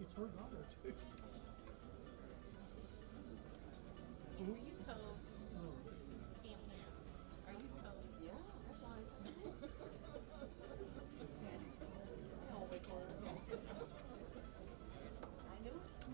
It's her daughter too. Were you told Camp Ham? Are you told? Yeah, that's why. I always were. I knew it.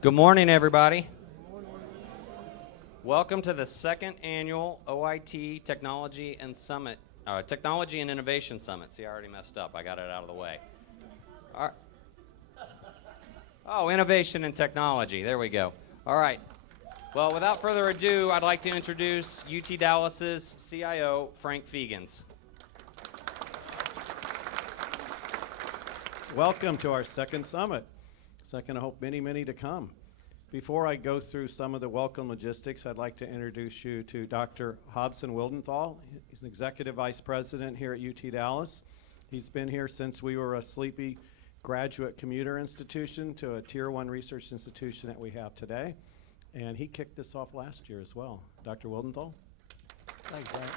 Good morning, everybody. Welcome to the second annual OIT Technology and Innovation Summit. See, I already messed up. I got it out of the way. Oh, innovation and technology. There we go. All right. Well, without further ado, I'd like to introduce UT Dallas's CIO, Frank Fegans. Welcome to our second summit. Second, I hope many, many to come. Before I go through some of the welcome logistics, I'd like to introduce you to Dr. Hobson Wildenthal. He's an executive vice president here at UT Dallas. He's been here since we were a sleepy graduate commuter institution to a tier 1 research institution that we have today. And he kicked this off last year as well. Dr. Wildenthal? Thanks, Frank.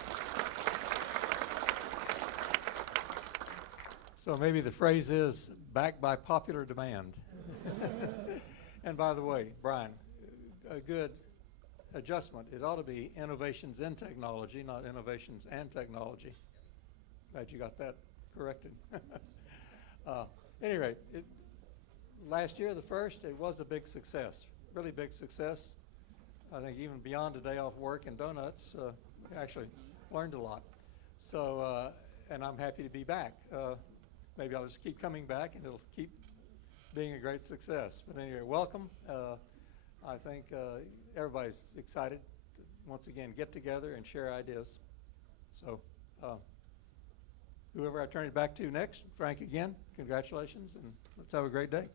So maybe the phrase is backed by popular demand. And by the way, Brian, a good adjustment. It ought to be innovations in technology, not innovations and technology. Glad you got that corrected. Any rate, last year, the first, it was a big success, really big success. I think even beyond a day off work and donuts, actually learned a lot. So, and I'm happy to be back. Maybe I'll just keep coming back and it'll keep being a great success. But anyway, welcome. I think everybody's excited to once again get together and share ideas. So whoever I turn it back to next, Frank again, congratulations, and let's have a great day.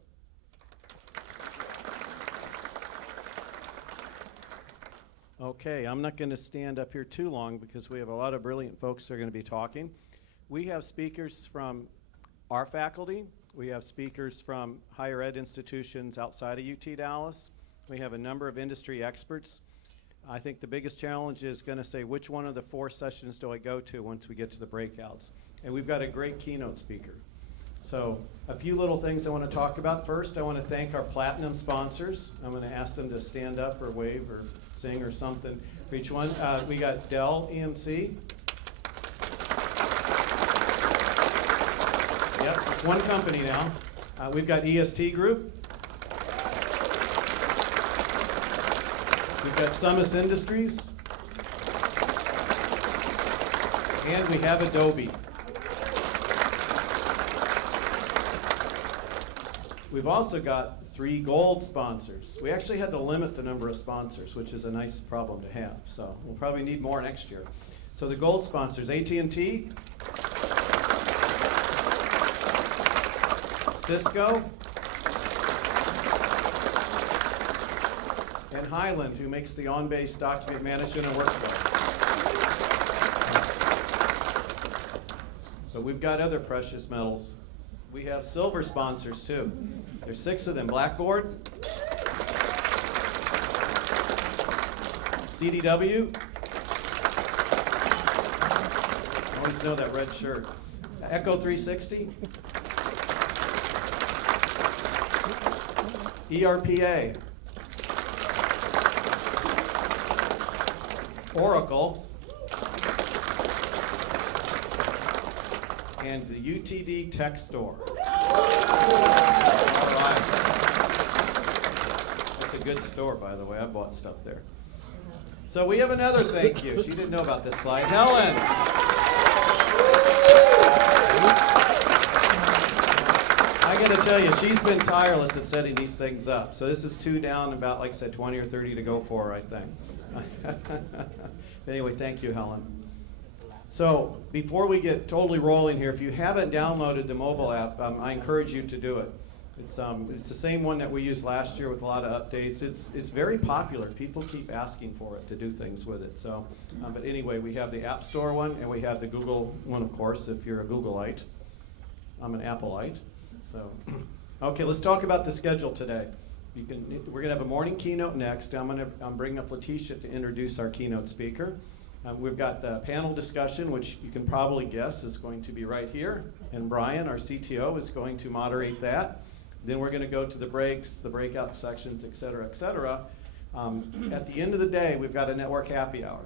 Okay, I'm not going to stand up here too long because we have a lot of brilliant folks that are going to be talking. We have speakers from our faculty. We have speakers from higher ed institutions outside of UT Dallas. We have a number of industry experts. I think the biggest challenge is going to say which one of the 4 sessions do I go to once we get to the breakouts. And we've got a great keynote speaker. So a few little things I want to talk about. First, I want to thank our platinum sponsors. I'm going to ask them to stand up or wave or sing or something for each one. We got Dell EMC. Yep, it's one company now. We've got EST Group. We've got Summus Industries. And we have Adobe. We've also got 3 gold sponsors. We actually had to limit the number of sponsors, which is a nice problem to have. So we'll probably need more next year. So the gold sponsors, AT&T, Cisco, and Highland, who makes the on-base document management and workflow. But we've got other precious metals. We have silver sponsors too. There's 6 of them. Blackboard, CDW, I always know that red shirt. Echo 360, ERPA, Oracle, and the UTD Tech Store. All right. That's a good store, by the way. I bought stuff there. So we have another thank you. She didn't know about this slide. Helen. I got to tell you, she's been tireless at setting these things up. So this is 2 down, about, like I said, 20 or 30 to go for, I think. Anyway, thank you, Helen. So before we get totally rolling here, if you haven't downloaded the mobile app, I encourage you to do it. It's the same one that we used last year with a lot of updates. It's very popular. People keep asking for it to do things with it. So, but anyway, we have the App Store one and we have the Google one, of course, if you're a Googleite. I'm an Appleite. So, okay, let's talk about the schedule today. We're gonna have a morning keynote next. I'm bringing up Letitia to introduce our keynote speaker. We've got the panel discussion, which you can probably guess is going to be right here. And Brian, our CTO, is going to moderate that. Then we're going to go to the breaks, the breakout sections, et cetera, et cetera. At the end of the day, we've got a network happy hour.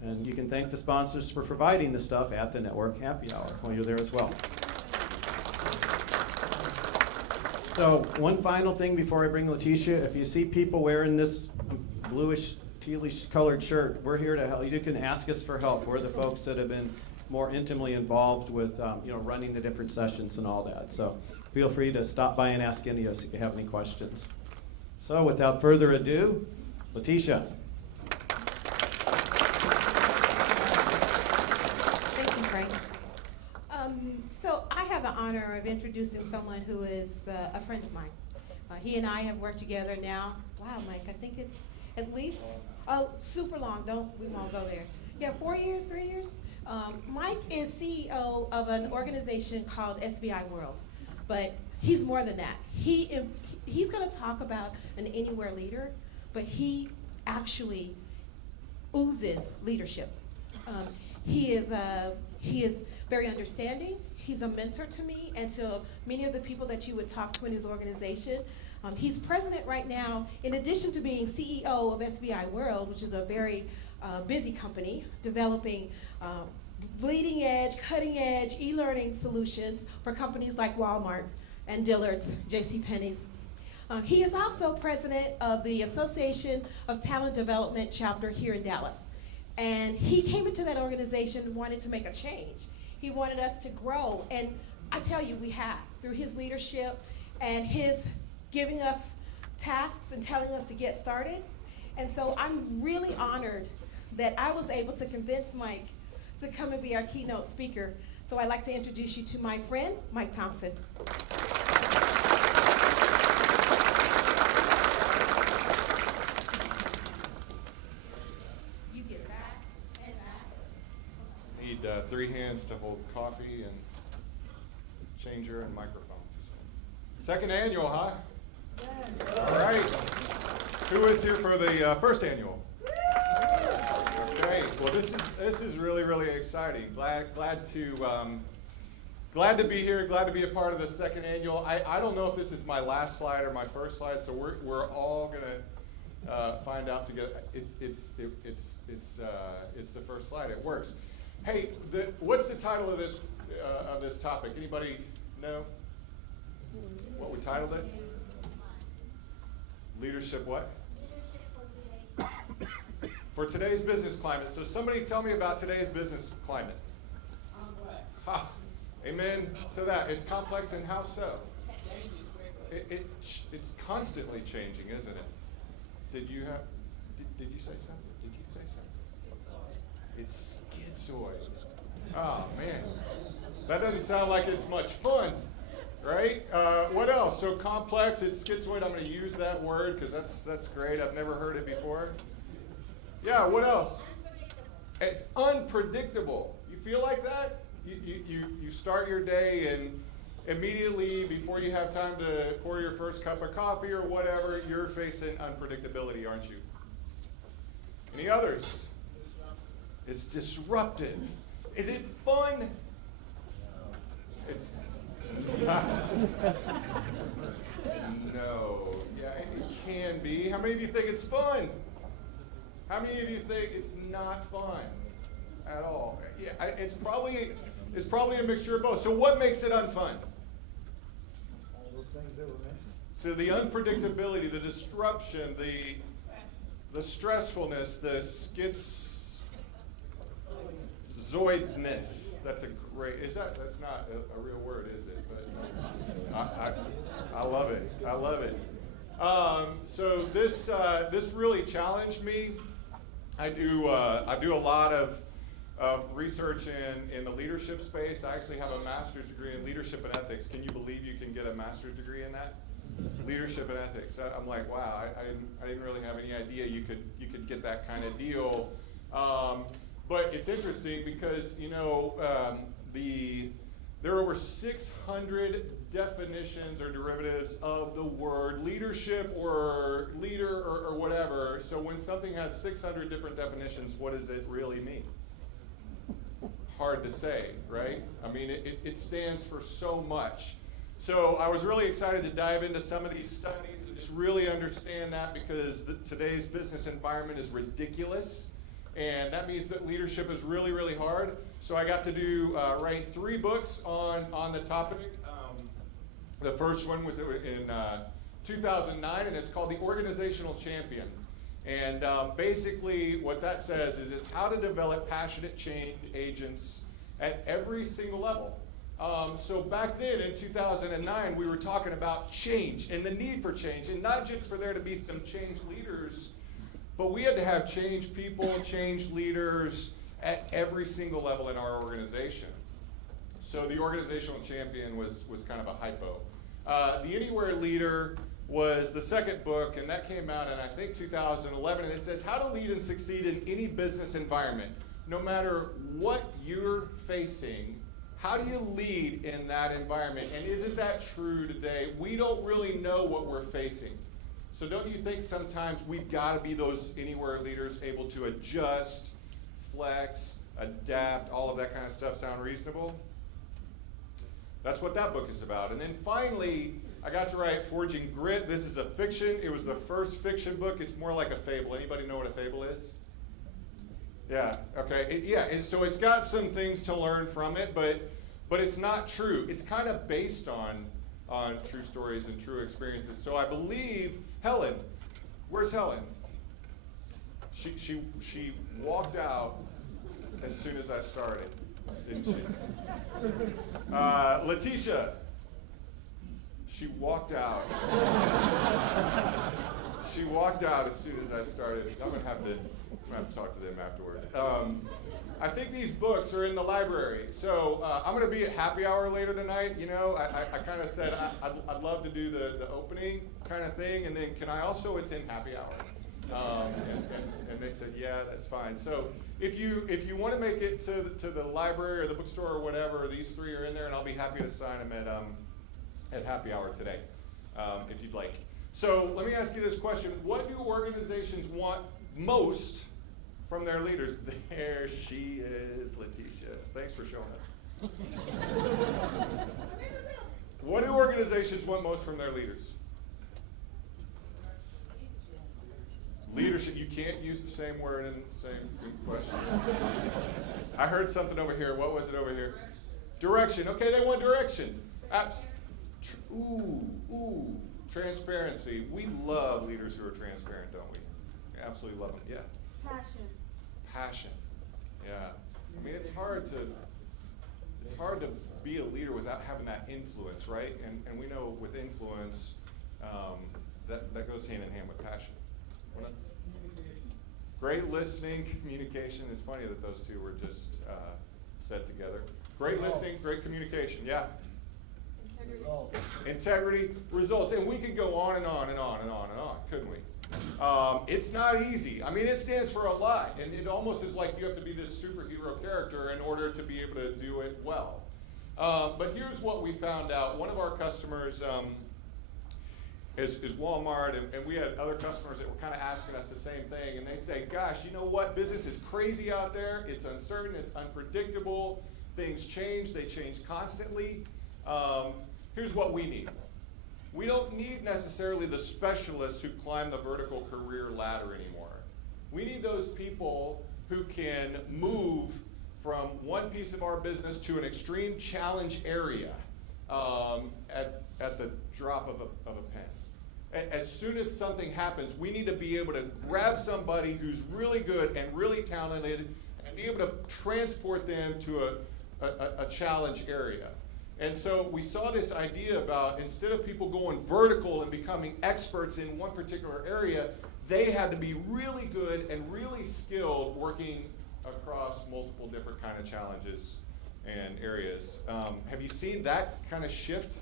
And you can thank the sponsors for providing the stuff at the network happy hour while you're there as well. So one final thing before I bring Letitia, if you see people wearing this bluish, tealish colored shirt, we're here to help. You can ask us for help. We're the folks that have been more intimately involved with running the different sessions and all that. So feel free to stop by and ask any of us if you have any questions. So without further ado, Letitia. Thank you, Frank. So I have the honor of introducing someone who is a friend of mine. He and I have worked together now. Wow, Mike, I think it's at least super long. We won't go there. Yeah, 4 years, 3 years. Mike is CEO of an organization called SBI World, but he's more than that. He's going to talk about an anywhere leader, but he actually oozes leadership. He is very understanding. He's a mentor to me and to many of the people that you would talk to in his organization. He's president right now, in addition to being CEO of SBI World, which is a very busy company developing bleeding edge, cutting edge e-learning solutions for companies like Walmart and Dillard's, JCPenney's. He is also president of the Association of Talent Development chapter here in Dallas. And he came into that organization and wanted to make a change. He wanted us to grow, and I tell you, we have, through his leadership and his giving us tasks and telling us to get started. And so I'm really honored that I was able to convince Mike to come and be our keynote speaker. So I'd like to introduce you to my friend, Mike Thompson. You get that and that. Need 3 hands to hold coffee and changer and microphone. Second annual, huh? Yes. All right. Who is here for the first annual? Okay. Well, this is really, really exciting. Glad to be here. Glad to be a part of the second annual. I don't know if this is my last slide or my first slide, so we're all gonna find out together. It's the first slide. It works. Hey, what's the title of this topic? Anybody know what we titled it? Leadership what? For today's business climate. So somebody tell me about today's business climate. Ha, amen to that. It's complex, and how so? It's constantly changing, isn't it? Did you say something? Did you say something? It's schizoid. Oh man, that doesn't sound like it's much fun, right? What else? So complex, it's schizoid. I'm going to use that word because that's great. I've never heard it before. Yeah, what else? It's unpredictable. You feel like that? You start your day and immediately before you have time to pour your first cup of coffee or whatever, you're facing unpredictability, aren't you? Any others? It's disruptive. Is it fun? It's no. Yeah, it can be. How many of you think it's fun? How many of you think it's not fun at all? Yeah, it's probably a mixture of both. So what makes it unfun? All those things that were mentioned. So the unpredictability, the disruption, the stressfulness, the schizoidness. That's a great. That's not a real word, is it? But I love it. I love it. So this really challenged me. I do a lot of research in the leadership space. I actually have a master's degree in leadership and ethics. Can you believe you can get a master's degree in that? Leadership and ethics. I'm like, wow, I didn't really have any idea you could get that kind of deal. But it's interesting because there are over 600 definitions or derivatives of the word leadership or leader or whatever. So when something has 600 different definitions, what does it really mean? Hard to say, right? I mean, it stands for so much. So I was really excited to dive into some of these studies and just really understand that because today's business environment is ridiculous. And that means that leadership is really, really hard. So I got to write 3 books on the topic. The first one was in 2009, and it's called the Organizational Champion. And basically what that says is it's how to develop passionate change agents at every single level. So back then in 2009, we were talking about change and the need for change, and not just for there to be some change leaders, but we had to have change people, change leaders at every single level in our organization. So the Organizational Champion was kind of a hypo. The Anywhere Leader was the second book, and that came out in, I think, 2011, and it says how to lead and succeed in any business environment. No matter what you're facing, how do you lead in that environment? And isn't that true today? We don't really know what we're facing. So don't you think sometimes we've got to be those Anywhere leaders, able to adjust, flex, adapt, all of that kind of stuff sound reasonable? That's what that book is about. And then finally, I got to write Forging Grit. This is a fiction. It was the first fiction book. It's more like a fable. Anybody know what a fable is? Yeah, okay. So it's got some things to learn from it, but it's not true. It's kind of based on true stories and true experiences. So I believe Helen, where's Helen? She walked out as soon as I started, didn't she? Letitia, she walked out. She walked out as soon as I started. I'm gonna have to talk to them afterwards. I think these books are in the library. So I'm gonna be at happy hour later tonight. You know, I kind of said I'd love to do the opening kind of thing, and then can I also attend happy hour? And they said, yeah, that's fine. So if you want to make it to the library or the bookstore or whatever, these three are in there, and I'll be happy to sign them at happy hour today, if you'd like. So let me ask you this question. What do organizations want most from their leaders? There she is, Letitia. Thanks for showing up. What do organizations want most from their leaders? Leadership. You can't use the same word in the same question. I heard something over here. What was it over here? Direction. Okay, they want direction. Transparency. We love leaders who are transparent, don't we? We absolutely love them. Yeah. Passion. Yeah. I mean, it's hard to be a leader without having that influence, right? And we know with influence, that goes hand in hand with passion. Great listening, communication. It's funny that those two were just said together. Great listening, great communication. Yeah. Integrity, results. And we could go on and on and on and on and on, couldn't we? It's not easy. I mean, it stands for a lot. And it almost is like you have to be this superhero character in order to be able to do it well. But here's what we found out. One of our customers is Walmart, and we had other customers that were kind of asking us the same thing. And they say, gosh, you know what? Business is crazy out there. It's uncertain. It's unpredictable. Things change. They change constantly. Here's what we need. We don't need necessarily the specialists who climb the vertical career ladder anymore. We need those people who can move from one piece of our business to an extreme challenge area at the drop of a pen. As soon as something happens, we need to be able to grab somebody who's really good and really talented and be able to transport them to a challenge area. And so we saw this idea about instead of people going vertical and becoming experts in one particular area, they had to be really good and really skilled working across multiple different kind of challenges and areas. Have you seen that kind of shift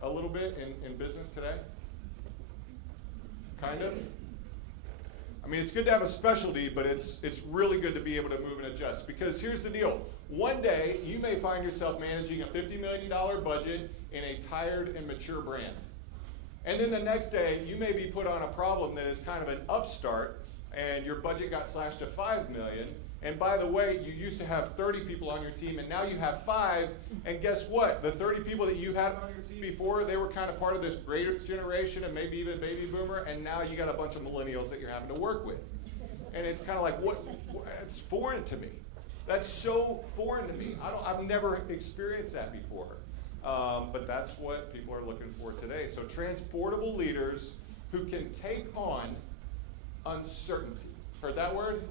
a little bit in business today? Kind of? I mean, it's good to have a specialty, but it's really good to be able to move and adjust. Because here's the deal. One day, you may find yourself managing a $50 million budget in a tired and mature brand. And then the next day, you may be put on a problem that is kind of an upstart, and your budget got slashed to $5 million. And by the way, you used to have 30 people on your team, and now you have 5. And guess what? The 30 people that you had on your team before, they were kind of part of this greater generation and maybe even baby boomer, and now you got a bunch of millennials that you're having to work with. And it's kind of like, what? It's foreign to me. That's so foreign to me. I've never experienced that before. But that's what people are looking for today. So transportable leaders who can take on uncertainty. Heard that word?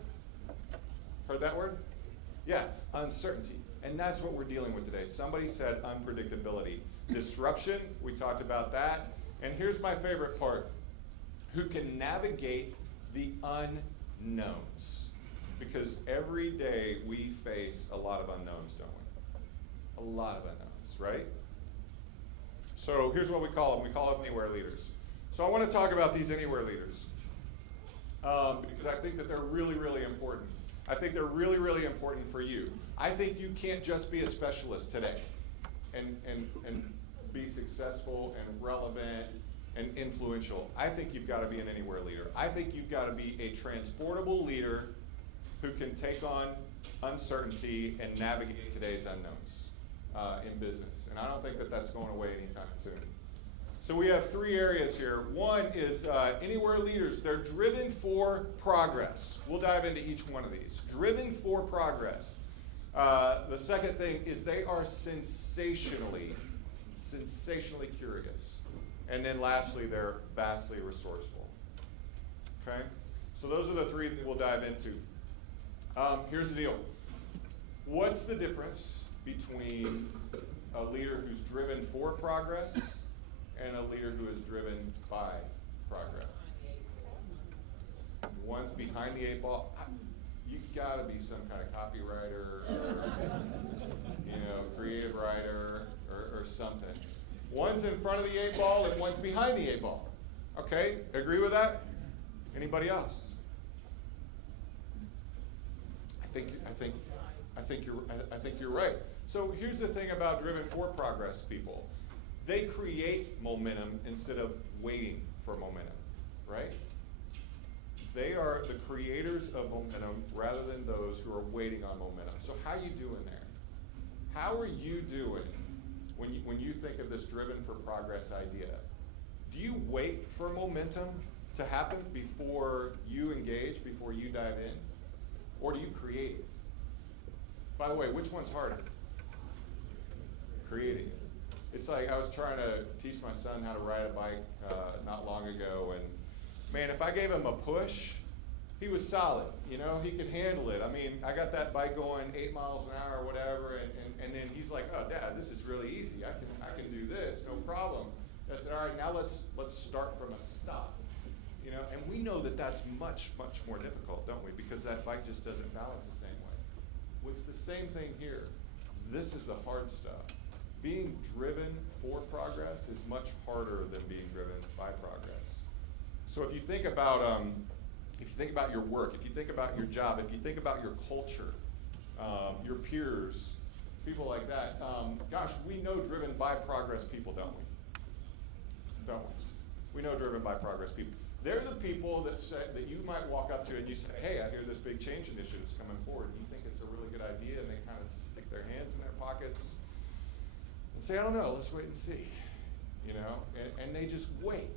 Heard that word? Yeah, uncertainty. And that's what we're dealing with today. Somebody said unpredictability. Disruption, we talked about that. And here's my favorite part. Who can navigate the unknowns. Because every day we face a lot of unknowns, don't we? A lot of unknowns, right? So here's what we call them. We call them anywhere leaders. So I want to talk about these anywhere leaders because I think that they're really, really important. I think they're really, really important for you. I think you can't just be a specialist today and be successful and relevant and influential. I think you've got to be an anywhere leader. I think you've got to be a transportable leader who can take on uncertainty and navigate today's unknowns in business. And I don't think that that's going away anytime soon. So we have three areas here. One is anywhere leaders. They're driven for progress. We'll dive into each one of these. Driven for progress. The second thing is they are sensationally curious. And then lastly, they're vastly resourceful. Okay? So those are the three that we'll dive into. Here's the deal. What's the difference between a leader who's driven for progress and a leader who is driven by progress? One's behind the eight ball. You've got to be some kind of copywriter or, creative writer or something. One's in front of the eight ball and one's behind the eight ball. Okay, agree with that? Anybody else? I think you're right. So here's the thing about driven for progress people. They create momentum instead of waiting for momentum, right? They are the creators of momentum rather than those who are waiting on momentum. So how are you doing there? How are you doing when you think of this driven for progress idea? Do you wait for momentum to happen before you engage, before you dive in? Or do you create it? By the way, which one's harder? Creating it. It's like I was trying to teach my son how to ride a bike not long ago, and man, if I gave him a push, he was solid. He could handle it. I mean, I got that bike going 8 miles an hour or whatever, and then he's like, "Oh, Dad, this is really easy. I can do this, no problem." I said, "All right, now let's start from a stop." And we know that that's much, much more difficult, don't we? Because that bike just doesn't balance the same way. Well, it's the same thing here. This is the hard stuff. Being driven for progress is much harder than being driven by progress. So if you think about your work, if you think about your job, if you think about your culture, your peers, people like that, gosh, we know driven by progress people, don't we? Don't we? We know driven by progress people. They're the people that you might walk up to and you say, "Hey, I hear this big change initiative is coming forward." And you think it's a really good idea, and they kind of stick their hands in their pockets and say, "I don't know, let's wait and see." And they just wait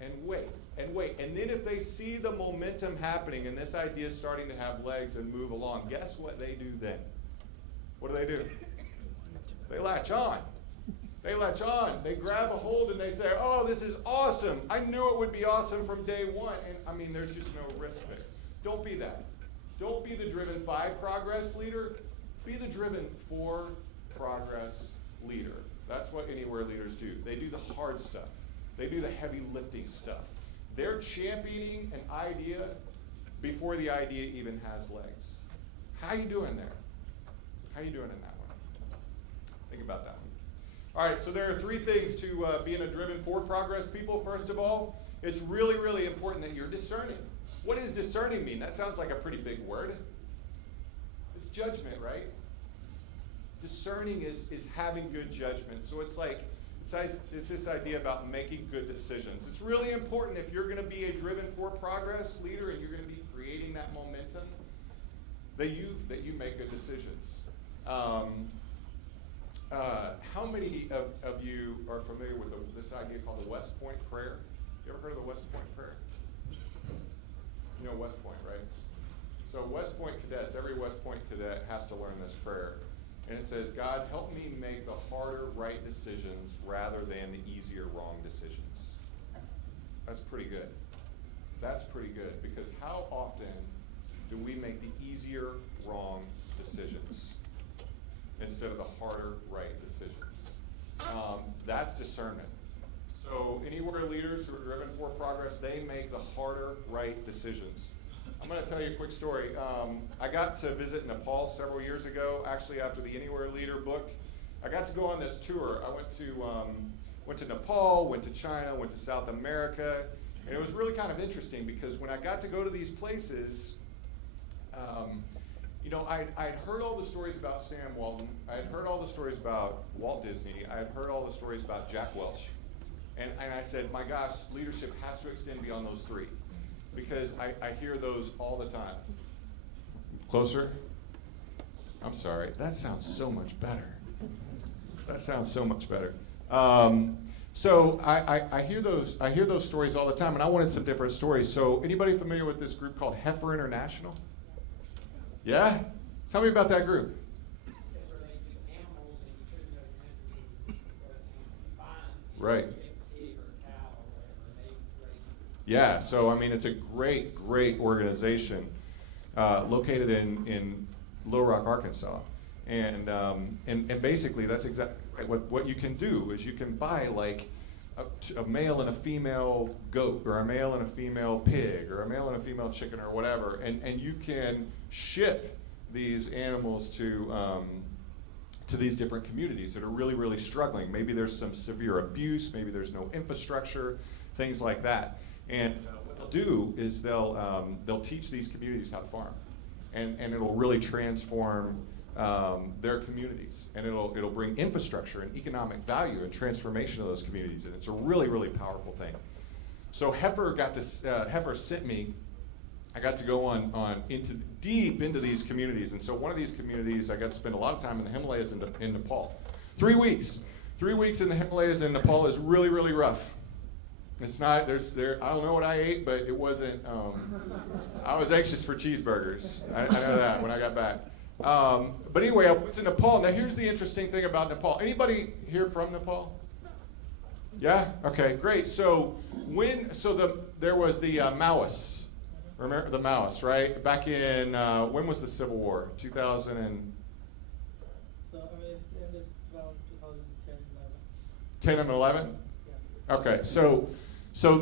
and wait and wait. And then if they see the momentum happening and this idea is starting to have legs and move along, guess what they do then? What do? They latch on. They latch on. They grab a hold and they say, "Oh, this is awesome. I knew it would be awesome from day one." And I mean, there's just no risk there. Don't be that. Don't be the driven by progress leader. Be the driven for progress leader. That's what anywhere leaders do. They do the hard stuff. They do the heavy lifting stuff. They're championing an idea before the idea even has legs. How you doing there? How you doing in that one? Think about that one. All right, so there are three things to being a driven for progress people. First of all, it's really, really important that you're discerning. What does discerning mean? That sounds like a pretty big word. It's judgment, right? Discerning is having good judgment. So it's this idea about making good decisions. It's really important if you're going to be a driven for progress leader and you're going to be creating that momentum, that you make good decisions. How many of you are familiar with this idea called the West Point prayer? You ever heard of the West Point prayer? You know West Point, right? So West Point cadets, every West Point cadet has to learn this prayer. And it says, God, help me make the harder right decisions rather than the easier wrong decisions. That's pretty good. That's pretty good, because how often do we make the easier wrong decisions instead of the harder right decisions? That's discernment. So anywhere leaders who are driven for progress, they make the harder right decisions. I'm going to tell you a quick story. I got to visit Nepal several years ago, actually after the Anywhere Leader book. I got to go on this tour. I went to Nepal, went to China, went to South America, and it was really kind of interesting because when I got to go to these places, I'd heard all the stories about Sam Walton. I had heard all the stories about Walt Disney. I had heard all the stories about Jack Welch. And I said, my gosh, leadership has to extend beyond those three, because I hear those all the time. Closer? I'm sorry. That sounds so much better. That sounds so much better. So I hear those stories all the time, and I wanted some different stories. So anybody familiar with this group called Heifer International? Yeah? Tell me about that group. Right. Yeah, so I mean, it's a great, great organization located in Little Rock, Arkansas, and basically that's exactly right. What you can do is you can buy like a male and a female goat, or a male and a female pig, or a male and a female chicken, or whatever, and you can ship these animals to these different communities that are really, really struggling. Maybe there's some severe abuse, maybe there's no infrastructure, things like that. And what they'll do is they'll teach these communities how to farm, and it'll really transform their communities, and it'll bring infrastructure and economic value and transformation of those communities, and it's a really, really powerful thing. So Heifer sent me. I got to go on deep into these communities, and so one of these communities I got to spend a lot of time in the Himalayas in Nepal. 3 weeks. 3 weeks in the Himalayas in Nepal is really, really rough. It's not, I don't know what I ate, but it wasn't, I was anxious for cheeseburgers. I know that when I got back. But anyway, I went to Nepal. Now here's the interesting thing about Nepal. Anybody here from Nepal? Yeah? Okay, great. So there was the Maoists. Remember the Maoists, right? Back in, when was the Civil War? 2000 and? So, it ended around 2010, 11. 10 and 11? Yeah. Okay, so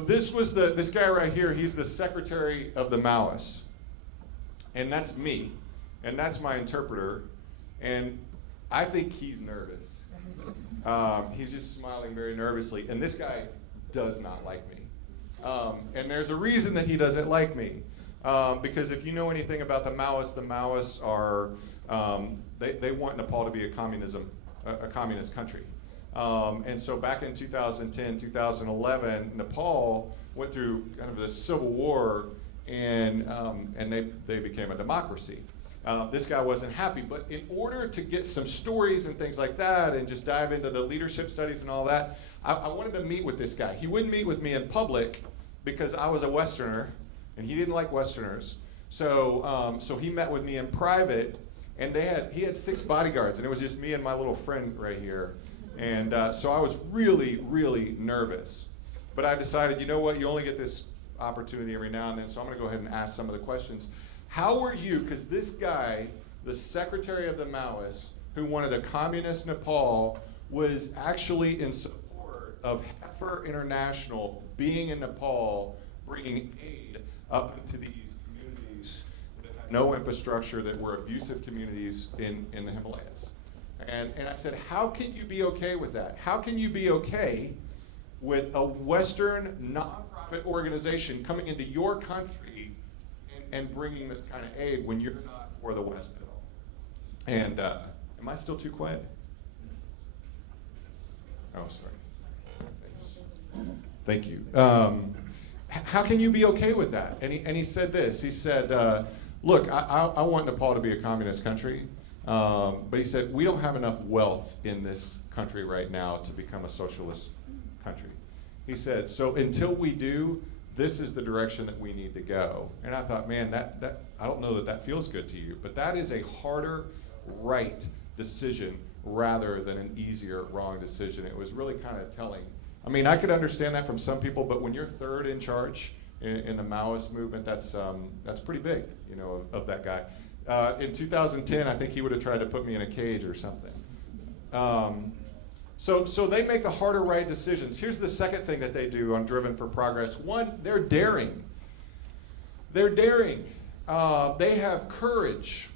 this guy right here, he's the secretary of the Maoists. And that's me. And that's my interpreter. And I think he's nervous. He's just smiling very nervously. And this guy does not like me. And there's a reason that he doesn't like me. Because if you know anything about the Maoists are, they want Nepal to be a communist country. And so back in 2010, 2011, Nepal went through kind of the civil war, and they became a democracy. This guy wasn't happy, but in order to get some stories and things like that, and just dive into the leadership studies and all that, I wanted to meet with this guy. He wouldn't meet with me in public because I was a Westerner, and he didn't like Westerners. So he met with me in private, and he had 6 bodyguards, and it was just me and my little friend right here. And so I was really, really nervous. But I decided, you know what, you only get this opportunity every now and then, so I'm going to go ahead and ask some of the questions. How were you, because this guy, the secretary of the Maoists, who wanted a communist Nepal, was actually in support of Heifer International being in Nepal, bringing aid up into these communities that had no infrastructure, that were abusive communities in the Himalayas. And I said, how can you be okay with that? How can you be okay with a Western nonprofit organization coming into your country and bringing this kind of aid when you're not for the West at all? And am I still too quiet? Oh, sorry. Thanks. Thank you. How can you be okay with that? And he said this. He said, look, I want Nepal to be a communist country. But he said, we don't have enough wealth in this country right now to become a socialist country. He said, so until we do, this is the direction that we need to go. And I thought, man, that I don't know that feels good to you, but that is a harder right decision rather than an easier wrong decision. It was really kind of telling. I mean, I could understand that from some people, but when you're third in charge in the Maoist movement, that's pretty big, you know, of that guy. In 2010, I think he would have tried to put me in a cage or something. So they make the harder right decisions. Here's the second thing that they do on Driven for Progress. One, they're daring. They're daring. They have courage.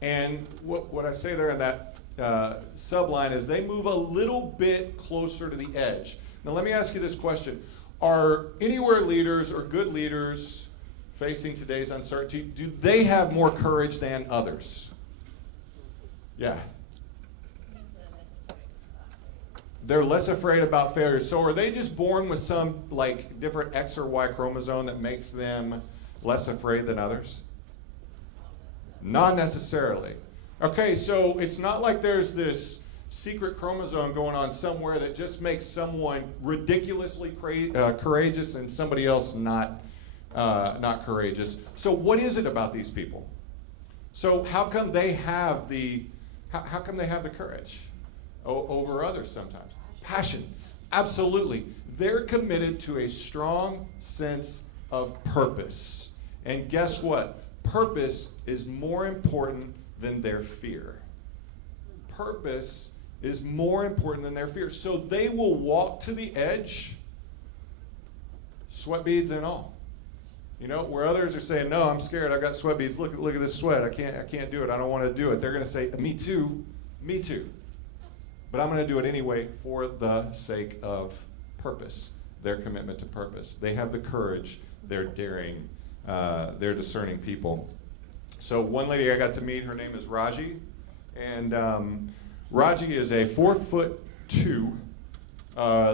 And what I say there in that subline is they move a little bit closer to the edge. Now let me ask you this question. Are anywhere leaders or good leaders facing today's uncertainty, do they have more courage than others? Yeah. They're less afraid about failure. So are they just born with some like different X or Y chromosome that makes them less afraid than others? Not necessarily. Okay, so it's not like there's this secret chromosome going on somewhere that just makes someone ridiculously courageous and somebody else not courageous. So what is it about these people? So how come they have the courage over others sometimes? Passion, absolutely. They're committed to a strong sense of purpose. And guess what? Purpose is more important than their fear. Purpose is more important than their fear. So they will walk to the edge, sweat beads and all. You know, where others are saying, no, I'm scared, I've got sweat beads, look at this sweat, I can't do it, I don't want to do it. They're going to say, me too. But I'm going to do it anyway for the sake of purpose, their commitment to purpose. They have the courage, they're daring, they're discerning people. So one lady I got to meet, her name is Raji, and Raji is a 4'2"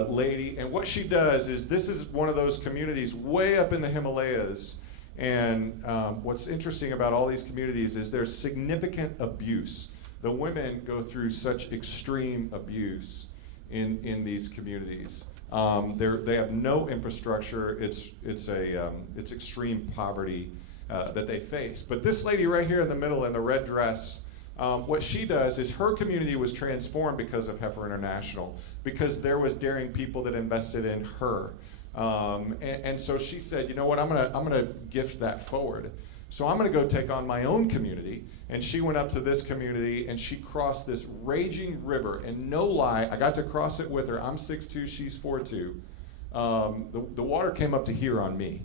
lady, and what she does is, this is one of those communities way up in the Himalayas, and what's interesting about all these communities is there's significant abuse. The women go through such extreme abuse in these communities. They have no infrastructure. It's extreme poverty that they face. But this lady right here in the middle in the red dress, what she does is her community was transformed because of Heifer International, because there was daring people that invested in her. And so she said, you know what, I'm gonna gift that forward. So I'm gonna go take on my own community. And she went up to this community and she crossed this raging river. And no lie, I got to cross it with her. I'm 6'2", she's 4'2". The water came up to here on me.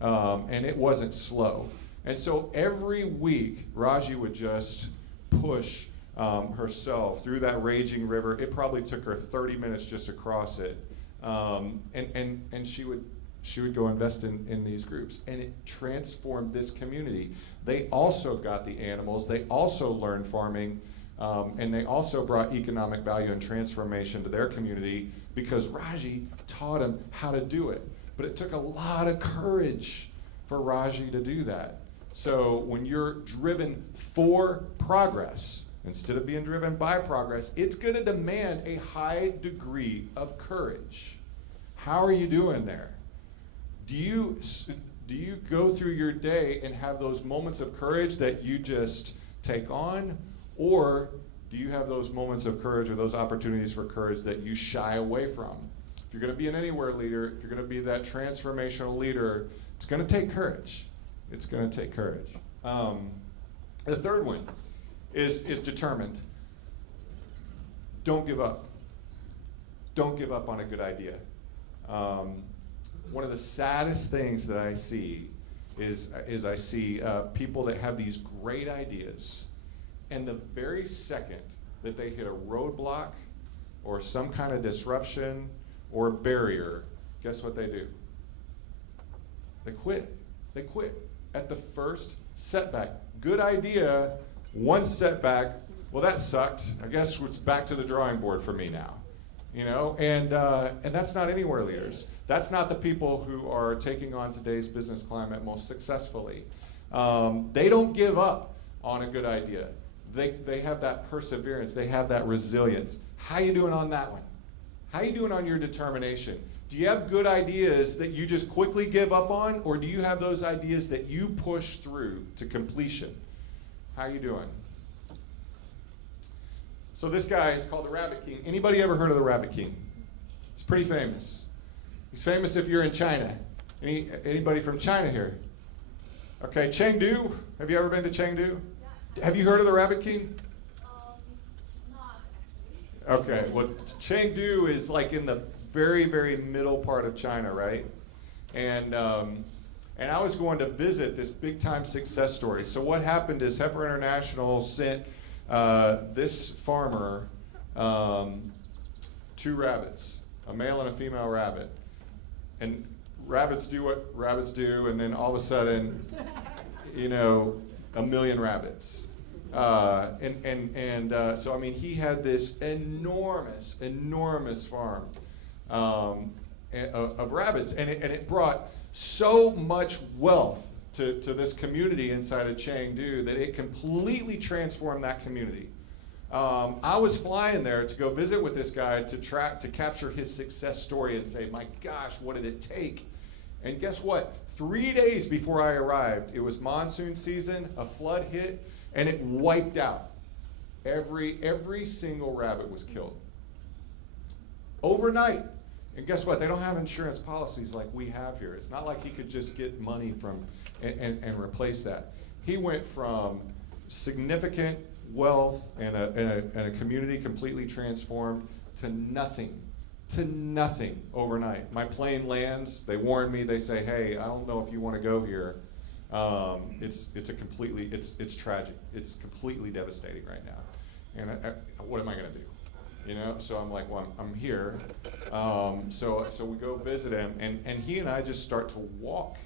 And it wasn't slow. And so every week, Raji would just push herself through that raging river. It probably took her 30 minutes just to cross it. And she would go invest in these groups. And it transformed this community. They also got the animals. They also learned farming. And they also brought economic value and transformation to their community because Raji taught them how to do it. But it took a lot of courage for Raji to do that. So when you're driven for progress, instead of being driven by progress, it's going to demand a high degree of courage. How are you doing there? Do you go through your day and have those moments of courage that you just take on? Or do you have those moments of courage or those opportunities for courage that you shy away from? If you're going to be an anywhere leader, if you're going to be that transformational leader, it's going to take courage. It's going to take courage. The third one is determined. Don't give up. Don't give up on a good idea. One of the saddest things that I see is I see people that have these great ideas, and the very second that they hit a roadblock or some kind of disruption or barrier, guess what they do? They quit. They quit at the first setback. Good idea, one setback, well that sucked. I guess it's back to the drawing board for me now. You know, and that's not anywhere leaders. That's not the people who are taking on today's business climate most successfully. They don't give up on a good idea. They have that perseverance. They have that resilience. How you doing on that one? How you doing on your determination? Do you have good ideas that you just quickly give up on, or do you have those ideas that you push through to completion? How you doing? So this guy is called the Rabbit King. Anybody ever heard of the Rabbit King? He's pretty famous. He's famous if you're in China. Anybody from China here? Okay, Chengdu. Have you ever been to Chengdu? Have you heard of the Rabbit King? Not actually. Okay, well, Chengdu is like in the very, very middle part of China, right? And I was going to visit this big time success story. So what happened is Heifer International sent this farmer 2 rabbits, a male and a female rabbit. And rabbits do what rabbits do, and then all of a sudden, you know, 1 million rabbits. So I mean, he had this enormous farm of rabbits, and it brought so much wealth to this community inside of Chengdu that it completely transformed that community. I was flying there to go visit with this guy to capture his success story and say, my gosh, what did it take? And guess what? 3 days before I arrived, it was monsoon season, a flood hit, and it wiped out. Every single rabbit was killed. Overnight. And guess what? They don't have insurance policies like we have here. It's not like he could just get money from and replace that. He went from significant wealth and a community completely transformed to nothing overnight. My plane lands, they warn me, they say, hey, I don't know if you want to go here. It's tragic. It's completely devastating right now. And what am I going to do? You know, so I'm like, well, I'm here. So we go visit him, and he and I just start to walk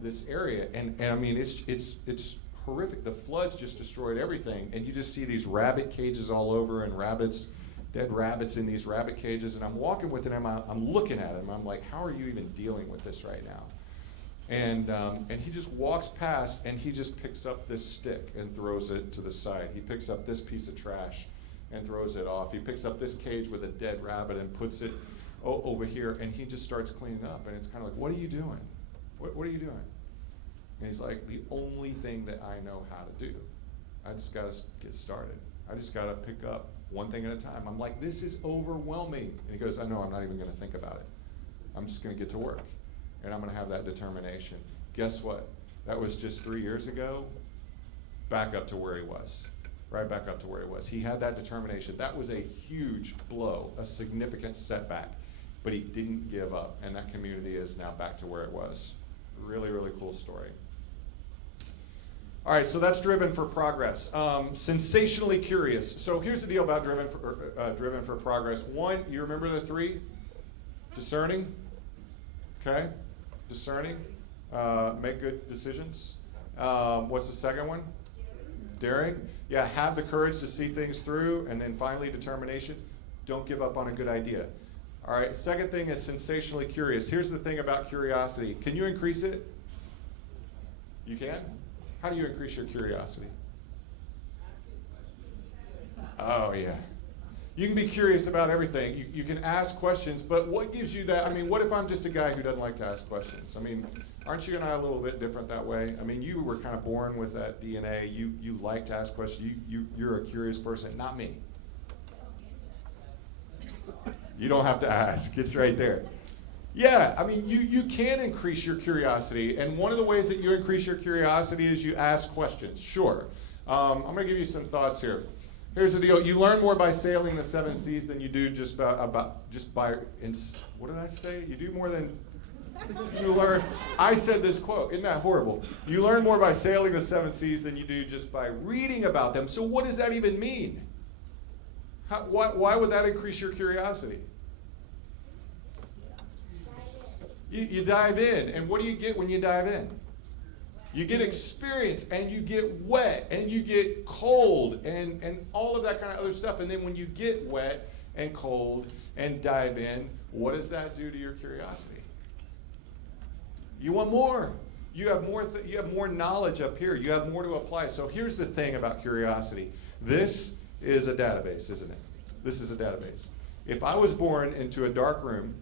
this area, and I mean, it's horrific. The floods just destroyed everything, and you just see these rabbit cages all over, and dead rabbits in these rabbit cages, and I'm walking with him. I'm looking at him. I'm like, how are you even dealing with this right now? And he just walks past, and he just picks up this stick and throws it to the side. He picks up this piece of trash and throws it off. He picks up this cage with a dead rabbit and puts it over here, and he just starts cleaning up. And it's kind of like, what are you doing? What are you doing? And he's like, the only thing that I know how to do. I just got to get started. I just got to pick up one thing at a time. I'm like, this is overwhelming. And he goes, I know, I'm not even going to think about it. I'm just going to get to work. And I'm going to have that determination. Guess what? That was just 3 years ago. Back up to where he was. Right back up to where he was. He had that determination. That was a huge blow, a significant setback. But he didn't give up. And that community is now back to where it was. Really, really cool story. All right, so that's Driven for Progress. Sensationally curious. So here's the deal about Driven for Progress. 1, you remember the 3? Discerning. Okay. Discerning. Make good decisions. What's the second one? Daring. Yeah, have the courage to see things through. And then finally, determination. Don't give up on a good idea. All right, second thing is sensationally curious. Here's the thing about curiosity. Can you increase it? You can? How do you increase your curiosity? Oh, yeah. You can be curious about everything. You can ask questions, but what gives you that? I mean, what if I'm just a guy who doesn't like to ask questions? I mean, aren't you and I a little bit different that way? I mean, you were kind of born with that DNA. You like to ask questions. You're a curious person, not me. You don't have to ask. It's right there. Yeah, I mean, you can increase your curiosity, and one of the ways that you increase your curiosity is you ask questions. Sure. I'm going to give you some thoughts here. Here's the deal. You learn more by sailing the 7 seas than you do just by, what did I say? You do more than you learn. I said this quote. Isn't that horrible? You learn more by sailing the 7 seas than you do just by reading about them. So what does that even mean? Why would that increase your curiosity? You dive in, and what do you get when you dive in? You get experience, and you get wet, and you get cold, and all of that kind of other stuff. And then when you get wet and cold and dive in, what does that do to your curiosity? You want more. You have more. You have more knowledge up here. You have more to apply. So here's the thing about curiosity. This is a database, isn't it? This is a database. If I was born into a dark room,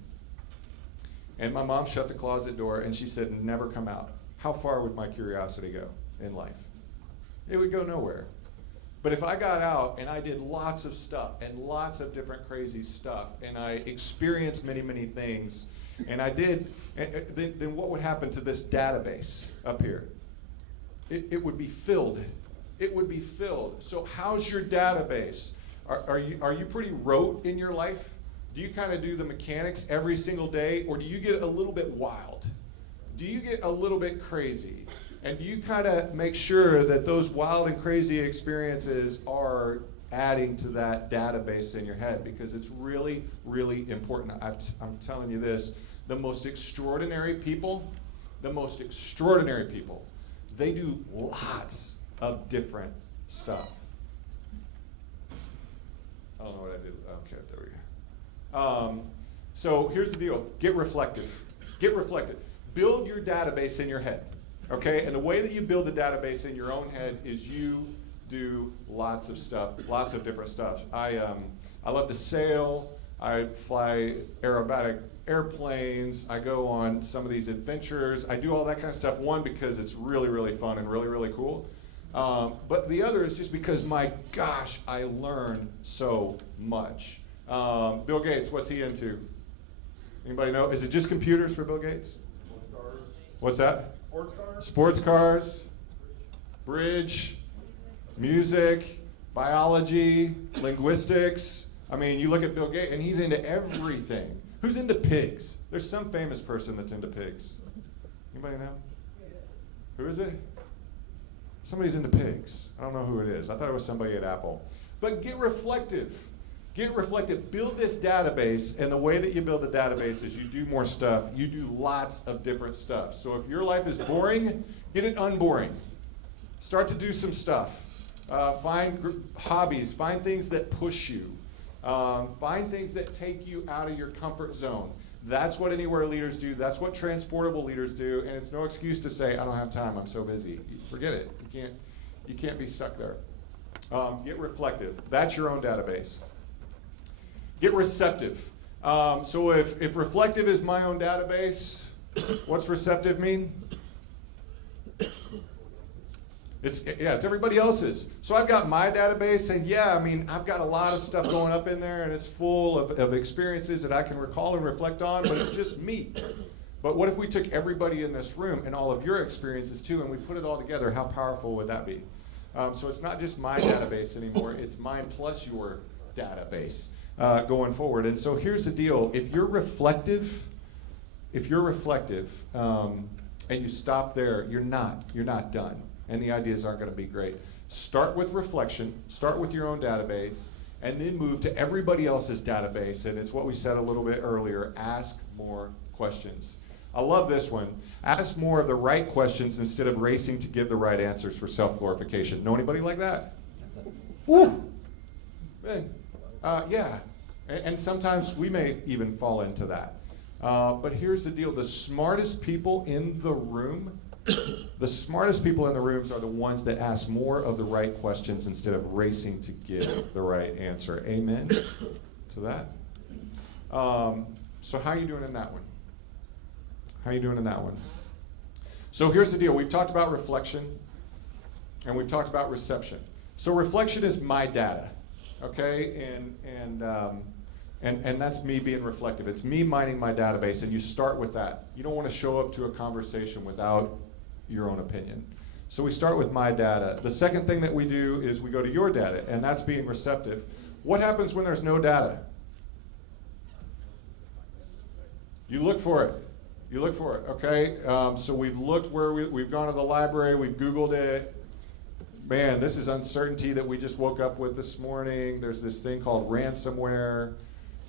and my mom shut the closet door and she said, never come out, how far would my curiosity go in life? It would go nowhere. But if I got out and I did lots of stuff and lots of different crazy stuff and I experienced many, many things and I did, then what would happen to this database up here? It would be filled. It would be filled. So how's your database? Are you pretty rote in your life? Do you kind of do the mechanics every single day, or do you get a little bit wild? Do you get a little bit crazy? And do you kind of make sure that those wild and crazy experiences are adding to that database in your head? Because it's really, really important. I'm telling you this, the most extraordinary people, they do lots of different stuff. I don't know what I did. Okay, there we go. So here's the deal. Get reflective. Get reflective. Build your database in your head. Okay? And the way that you build a database in your own head is you do lots of stuff, lots of different stuff. I love to sail. I fly aerobatic airplanes. I go on some of these adventures. I do all that kind of stuff. One, because it's really, really fun and really, really cool. But the other is just because, my gosh, I learn so much. Bill Gates, what's he into? Anybody know? Is it just computers for Bill Gates? Sports cars. What's that? Sports cars. Sports cars, bridge, music, biology, linguistics. I mean, you look at Bill Gates, and he's into everything. Who's into pigs? There's some famous person that's into pigs. Anybody know? Who is it? Somebody's into pigs. I don't know who it is. I thought it was somebody at Apple. But get reflective. Get reflective. Build this database, and the way that you build the database is you do more stuff. You do lots of different stuff. So if your life is boring, get it unboring. Start to do some stuff. Find hobbies. Find things that push you. Find things that take you out of your comfort zone. That's what Anywhere leaders do. That's what transportable leaders do. And it's no excuse to say, I don't have time, I'm so busy. Forget it. You can't be stuck there. Get reflective. That's your own database. Get receptive. So if reflective is my own database, what's receptive mean? It's everybody else's. So I've got my database, and I've got a lot of stuff going up in there, and it's full of experiences that I can recall and reflect on, but it's just me. But what if we took everybody in this room and all of your experiences too, and we put it all together? How powerful would that be? So it's not just my database anymore, it's mine plus your database going forward. And so here's the deal. If you're reflective, and you stop there, you're not done. And the ideas aren't going to be great. Start with reflection, start with your own database, and then move to everybody else's database. And it's what we said a little bit earlier, ask more questions. I love this one. Ask more of the right questions instead of racing to give the right answers for self-glorification. Know anybody like that? Woo! Man. Yeah. And sometimes we may even fall into that. But here's the deal. The smartest people in the room are the ones that ask more of the right questions instead of racing to give the right answer. Amen to that? So how are you doing in that one? So here's the deal. We've talked about reflection, and we've talked about reception. So reflection is my data, okay? And that's me being reflective. It's me mining my database, and you start with that. You don't want to show up to a conversation without your own opinion. So we start with my data. The second thing that we do is we go to your data, and that's being receptive. What happens when there's no data? You look for it. Okay? So we've looked where we've gone to the library, we've Googled it. Man, this is uncertainty that we just woke up with this morning. There's this thing called ransomware,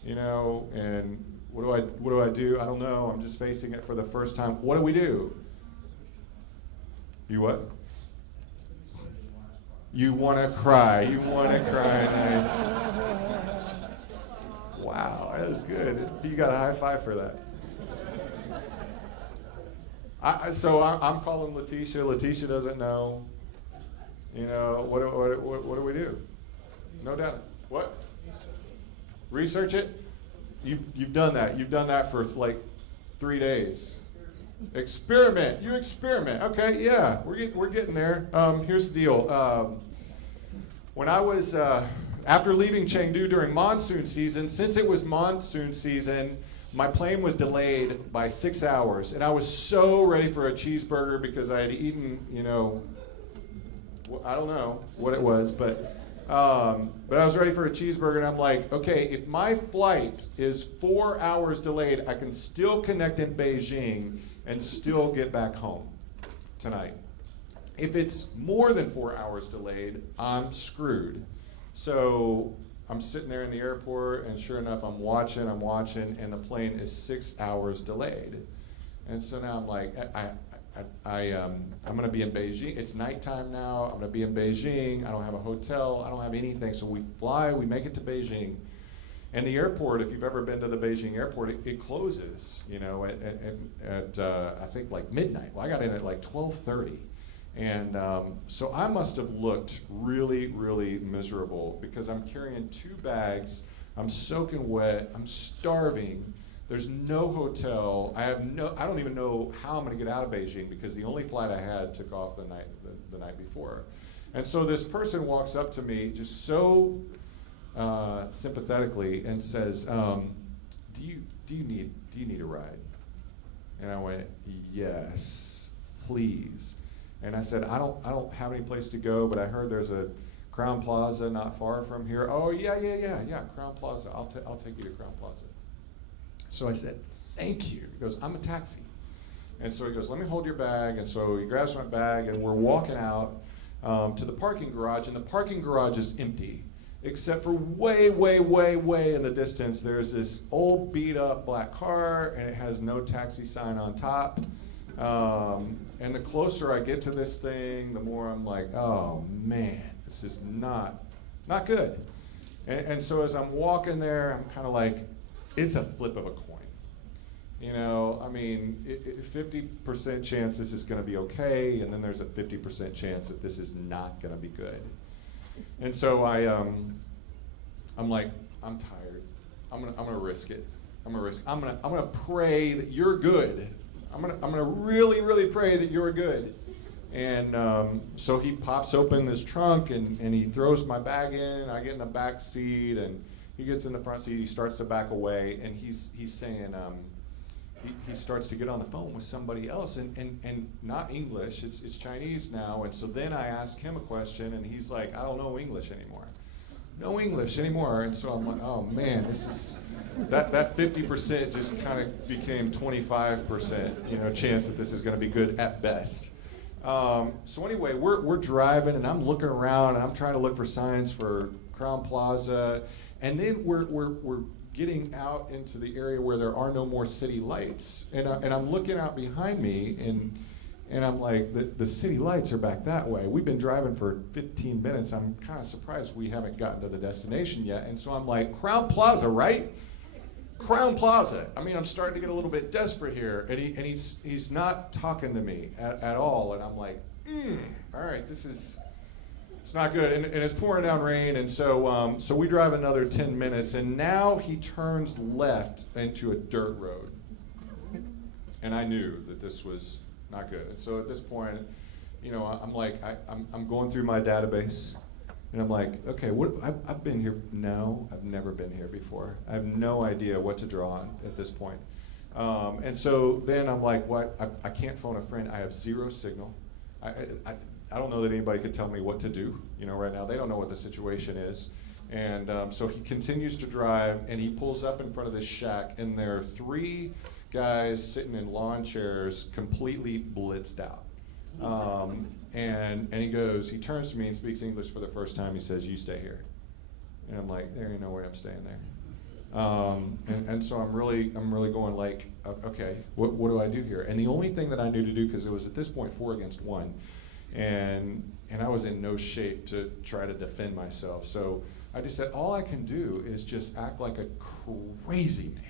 and what do I do? I don't know. I'm just facing it for the first time. What do we do? You what? You want to cry. Nice. Wow, that is good. You got a high five for that. I'm calling Letitia. Letitia doesn't know. What do we do? No doubt. What? Research it? You've done that. You've done that for like 3 days. Experiment. You experiment. Okay, yeah, we're getting there. Here's the deal. when I was, after leaving Chengdu during monsoon season, since it was monsoon season, my plane was delayed by 6 hours. And I was so ready for a cheeseburger because I had eaten, you know, I don't know what it was, but I was ready for a cheeseburger, and I'm like, okay, if my flight is 4 hours delayed, I can still connect in Beijing and still get back home tonight. If it's more than 4 hours delayed, I'm screwed. So I'm sitting there in the airport, and sure enough, I'm watching, and the plane is 6 hours delayed. And so now I'm like, I'm going to be in Beijing. It's nighttime now. I'm going to be in Beijing. I don't have a hotel. I don't have anything. So we fly. We make it to Beijing. And the airport, if you've ever been to the Beijing airport, it closes, you know, at I think like midnight. Well, I got in at like 12:30. And so I must have looked really, really miserable because I'm carrying 2 bags. I'm soaking wet. I'm starving. There's no hotel. I don't even know how I'm going to get out of Beijing because the only flight I had took off the night before. And so this person walks up to me just so sympathetically and says, do you need a ride? And I went, yes, please. And I said, I don't have any place to go, but I heard there's a Crown Plaza not far from here. Oh yeah, Crown Plaza. I'll take you to Crown Plaza. So I said, thank you. He goes, I'm a taxi. And so he goes, let me hold your bag. And so he grabs my bag, and we're walking out to the parking garage, and the parking garage is empty, except for way in the distance, there's this old beat up black car, and it has no taxi sign on top. And the closer I get to this thing, the more I'm like, oh man, this is not good. And so as I'm walking there, I'm kind of like, it's a flip of a coin. You know, I mean, 50% chance this is going to be okay, and then there's a 50% chance that this is not going to be good. And so I'm like, I'm tired. I'm gonna risk it. I'm gonna pray that you're good. I'm gonna really pray that you're good. And so he pops open this trunk and he throws my bag in. I get in the back seat, and he gets in the front seat. He starts to back away, and he's saying, he starts to get on the phone with somebody else, and not English. It's Chinese now. And so then I ask him a question, and he's like, I don't know English anymore. No English anymore. And so I'm like, oh man, this is that 50% just kind of became 25%, you know, chance that this is going to be good at best. So anyway, we're driving, and I'm looking around, and I'm trying to look for signs for Crown Plaza, and then we're getting out into the area where there are no more city lights, and I'm looking out behind me, and I'm like, the city lights are back that way. We've been driving for 15 minutes. I'm kind of surprised we haven't gotten to the destination yet, and so I'm like, Crown Plaza, right? Crown Plaza. I mean, I'm starting to get a little bit desperate here, and he's not talking to me at all, and I'm like, all right, it's not good, and it's pouring down rain, and so we drive another 10 minutes, and now he turns left into a dirt road, and I knew that this was not good. And so at this point, you know, I'm like, I'm going through my database. And I'm like, okay, I've been here. No, I've never been here before. I have no idea what to draw on at this point. And so then I'm like, what? I can't phone a friend. I have zero signal. I don't know that anybody could tell me what to do, you know, right now. They don't know what the situation is. And so he continues to drive, and he pulls up in front of this shack, and there are 3 guys sitting in lawn chairs, completely blitzed out. And he turns to me and speaks English for the first time. He says, you stay here. And I'm like, there ain't no way I'm staying there. And so I'm really going like, okay, what do I do here? And the only thing that I knew to do, because it was at this point 4 against 1, and I was in no shape to try to defend myself. So I just said, all I can do is just act like a crazy man.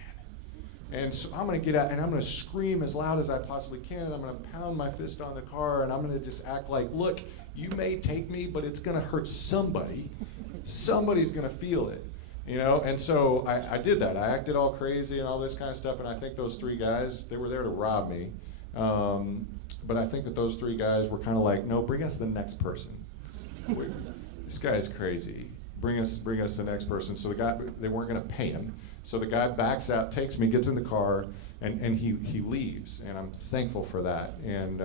And so I'm going to get out, and I'm going to scream as loud as I possibly can, and I'm going to pound my fist on the car, and I'm going to just act like, look, you may take me, but it's going to hurt somebody. Somebody's going to feel it, you know? And so I did that. I acted all crazy and all this kind of stuff, and I think those 3 guys, they were there to rob me. But I think that those 3 guys were kind of like, no, bring us the next person. this guy is crazy. Bring us the next person. So the guy, they weren't going to pay him. So the guy backs out, takes me, gets in the car, and he leaves. And I'm thankful for that. And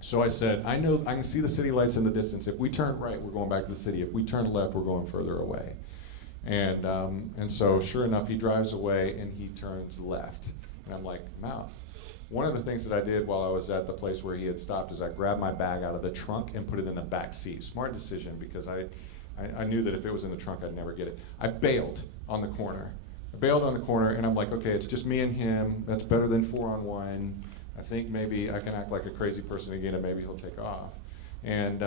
so I said, I know I can see the city lights in the distance. If we turn right, we're going back to the city. If we turn left, we're going further away. And so sure enough, he drives away and he turns left. And I'm like, wow. One of the things that I did while I was at the place where he had stopped is I grabbed my bag out of the trunk and put it in the back seat. Smart decision, because I knew that if it was in the trunk, I'd never get it. I bailed on the corner. And I'm like, okay, it's just me and him. That's better than 4-on-1. I think maybe I can act like a crazy person again, and maybe he'll take off. And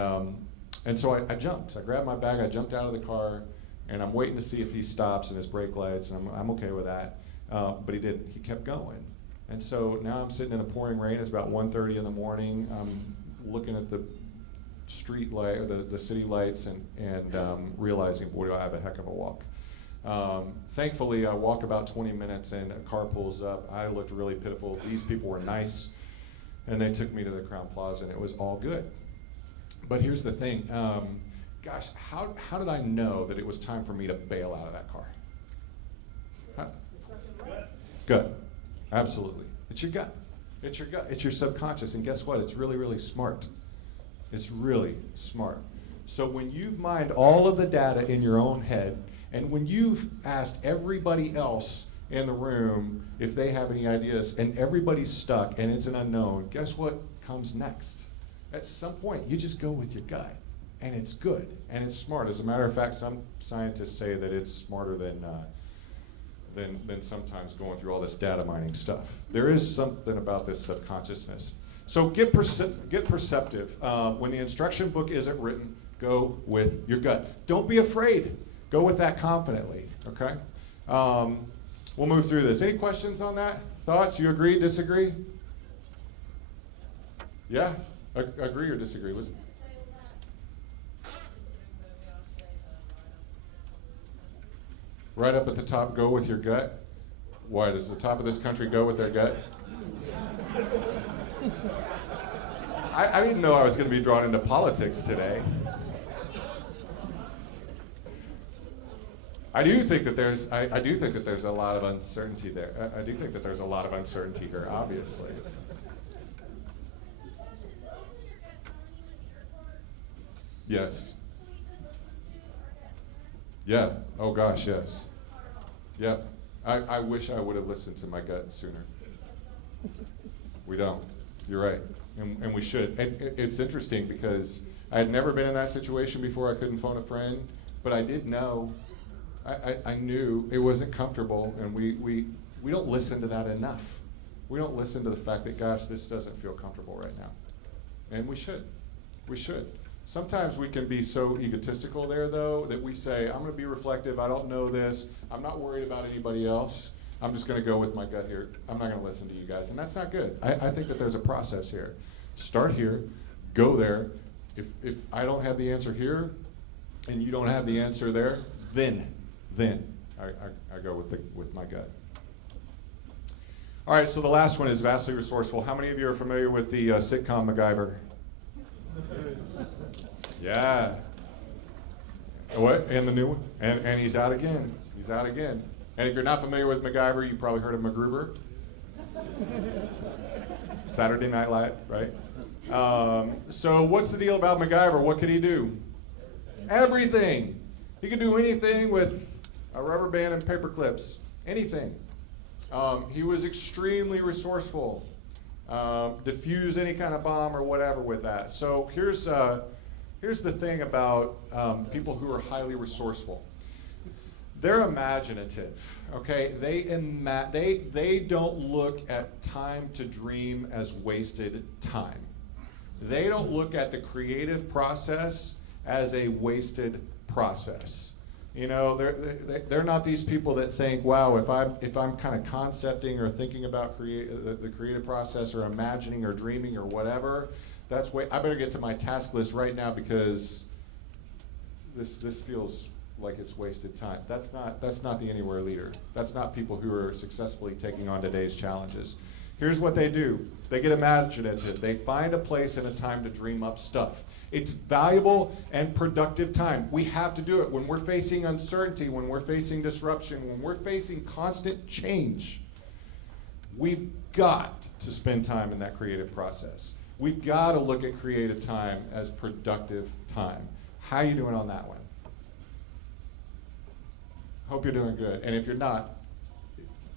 so I jumped. I grabbed my bag, I jumped out of the car, and I'm waiting to see if he stops and his brake lights, and I'm okay with that. But he didn't. He kept going. And so now I'm sitting in the pouring rain. It's about 1:30 in the morning. I'm looking at the street light, the city lights, and realizing, boy, do I have a heck of a walk. Thankfully, I walk about 20 minutes and a car pulls up. I looked really pitiful. These people were nice, and they took me to the Crowne Plaza, and it was all good. But here's the thing. Gosh, how did I know that it was time for me to bail out of that car? Huh? Good. Absolutely. It's your gut. It's your gut. It's your subconscious. And guess what? It's really, really smart. It's really smart. So when you've mined all of the data in your own head, and when you've asked everybody else in the room if they have any ideas, and everybody's stuck and it's an unknown, guess what comes next? At some point, you just go with your gut. And it's good. And it's smart. As a matter of fact, some scientists say that it's smarter than sometimes going through all this data mining stuff. There is something about this subconsciousness. So get perceptive. When the instruction book isn't written, go with your gut. Don't be afraid. Go with that confidently, okay? We'll move through this. Any questions on that? Thoughts? You agree, disagree? Yeah? Agree or disagree? Was it? Right up at the top, go with your gut. Why does the top of this country go with their gut? I didn't know I was going to be drawn into politics today. I do think that there's a lot of uncertainty there. I do think that there's a lot of uncertainty here, obviously. Yes. Yeah. Oh gosh, yes. Yeah. I wish I would have listened to my gut sooner. We don't. You're right. And we should. And it's interesting because I had never been in that situation before. I couldn't phone a friend, but I did know. I knew it wasn't comfortable, and we don't listen to that enough. We don't listen to the fact that, gosh, this doesn't feel comfortable right now. And we should. We should. Sometimes we can be so egotistical there, though, that we say, I'm going to be reflective. I don't know this. I'm not worried about anybody else. I'm just going to go with my gut here. I'm not going to listen to you guys. And that's not good. I think that there's a process here. Start here. Go there. If I don't have the answer here and you don't have the answer there, then I go with my gut. All right, so the last one is vastly resourceful. How many of you are familiar with the sitcom MacGyver? Yeah. What? And the new one? And he's out again. He's out again. And if you're not familiar with MacGyver, you probably heard of MacGruber. Saturday Night Live, right? So what's the deal about MacGyver? What could he do? Everything. He could do anything with a rubber band and paper clips. Anything. He was extremely resourceful. Diffuse any kind of bomb or whatever with that. So here's the thing about people who are highly resourceful. They're imaginative, okay? They don't look at time to dream as wasted time. They don't look at the creative process as a wasted process. You know, they're not these people that think, wow, if I'm kind of concepting or thinking about the creative process or imagining or dreaming or whatever, I better get to my task list right now because this feels like it's wasted time. That's not the Anywhere leader. That's not people who are successfully taking on today's challenges. Here's what they do. They get imaginative. They find a place and a time to dream up stuff. It's valuable and productive time. We have to do it when we're facing uncertainty, when we're facing disruption, when we're facing constant change. We've got to spend time in that creative process. We've got to look at creative time as productive time. How are you doing on that one? Hope you're doing good. And if you're not,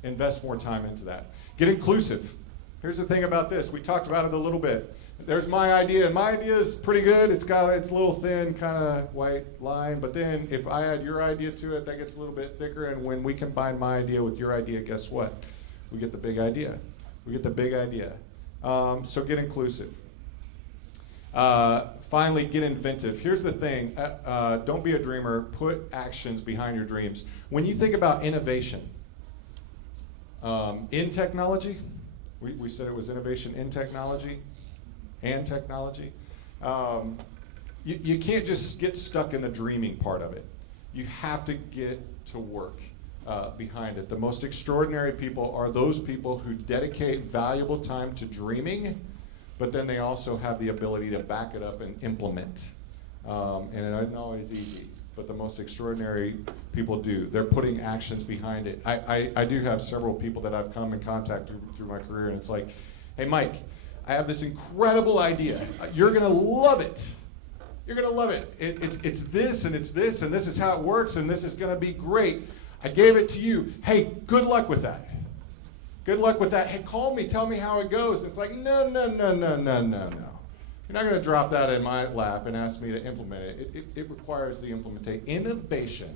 invest more time into that. Get inclusive. Here's the thing about this. We talked about it a little bit. There's my idea, and my idea is pretty good. It's a little thin, kind of white line, but then if I add your idea to it, that gets a little bit thicker, and when we combine my idea with your idea, guess what? We get the big idea. We get the big idea. So get inclusive. Finally, get inventive. Here's the thing. Don't be a dreamer. Put actions behind your dreams. When you think about innovation, in technology, we said it was innovation in technology and technology. You can't just get stuck in the dreaming part of it. You have to get to work behind it. The most extraordinary people are those people who dedicate valuable time to dreaming, but then they also have the ability to back it up and implement. And it isn't always easy, but the most extraordinary people do. They're putting actions behind it. I do have several people that I've come in contact through my career, and it's like, hey, Mike, I have this incredible idea. You're gonna love it. You're gonna love it. It's this, and it's this, and this is how it works, and this is gonna be great. I gave it to you. Hey, good luck with that. Good luck with that. Hey, call me, tell me how it goes. And it's like, no. You're not gonna drop that in my lap and ask me to implement it. It requires the implementation. Innovation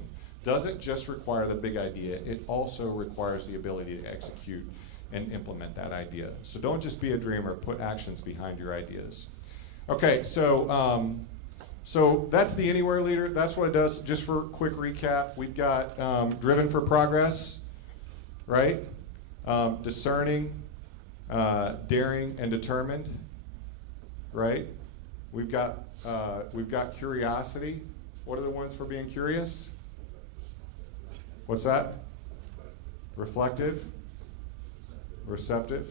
doesn't just require the big idea, it also requires the ability to execute and implement that idea. So don't just be a dreamer, put actions behind your ideas. Okay, so that's the Anywhere Leader. That's what it does. Just for a quick recap, we've got Driven for Progress, right? Discerning, Daring, and Determined, right? We've got Curiosity. What are the ones for being curious? What's that? Reflective, Receptive,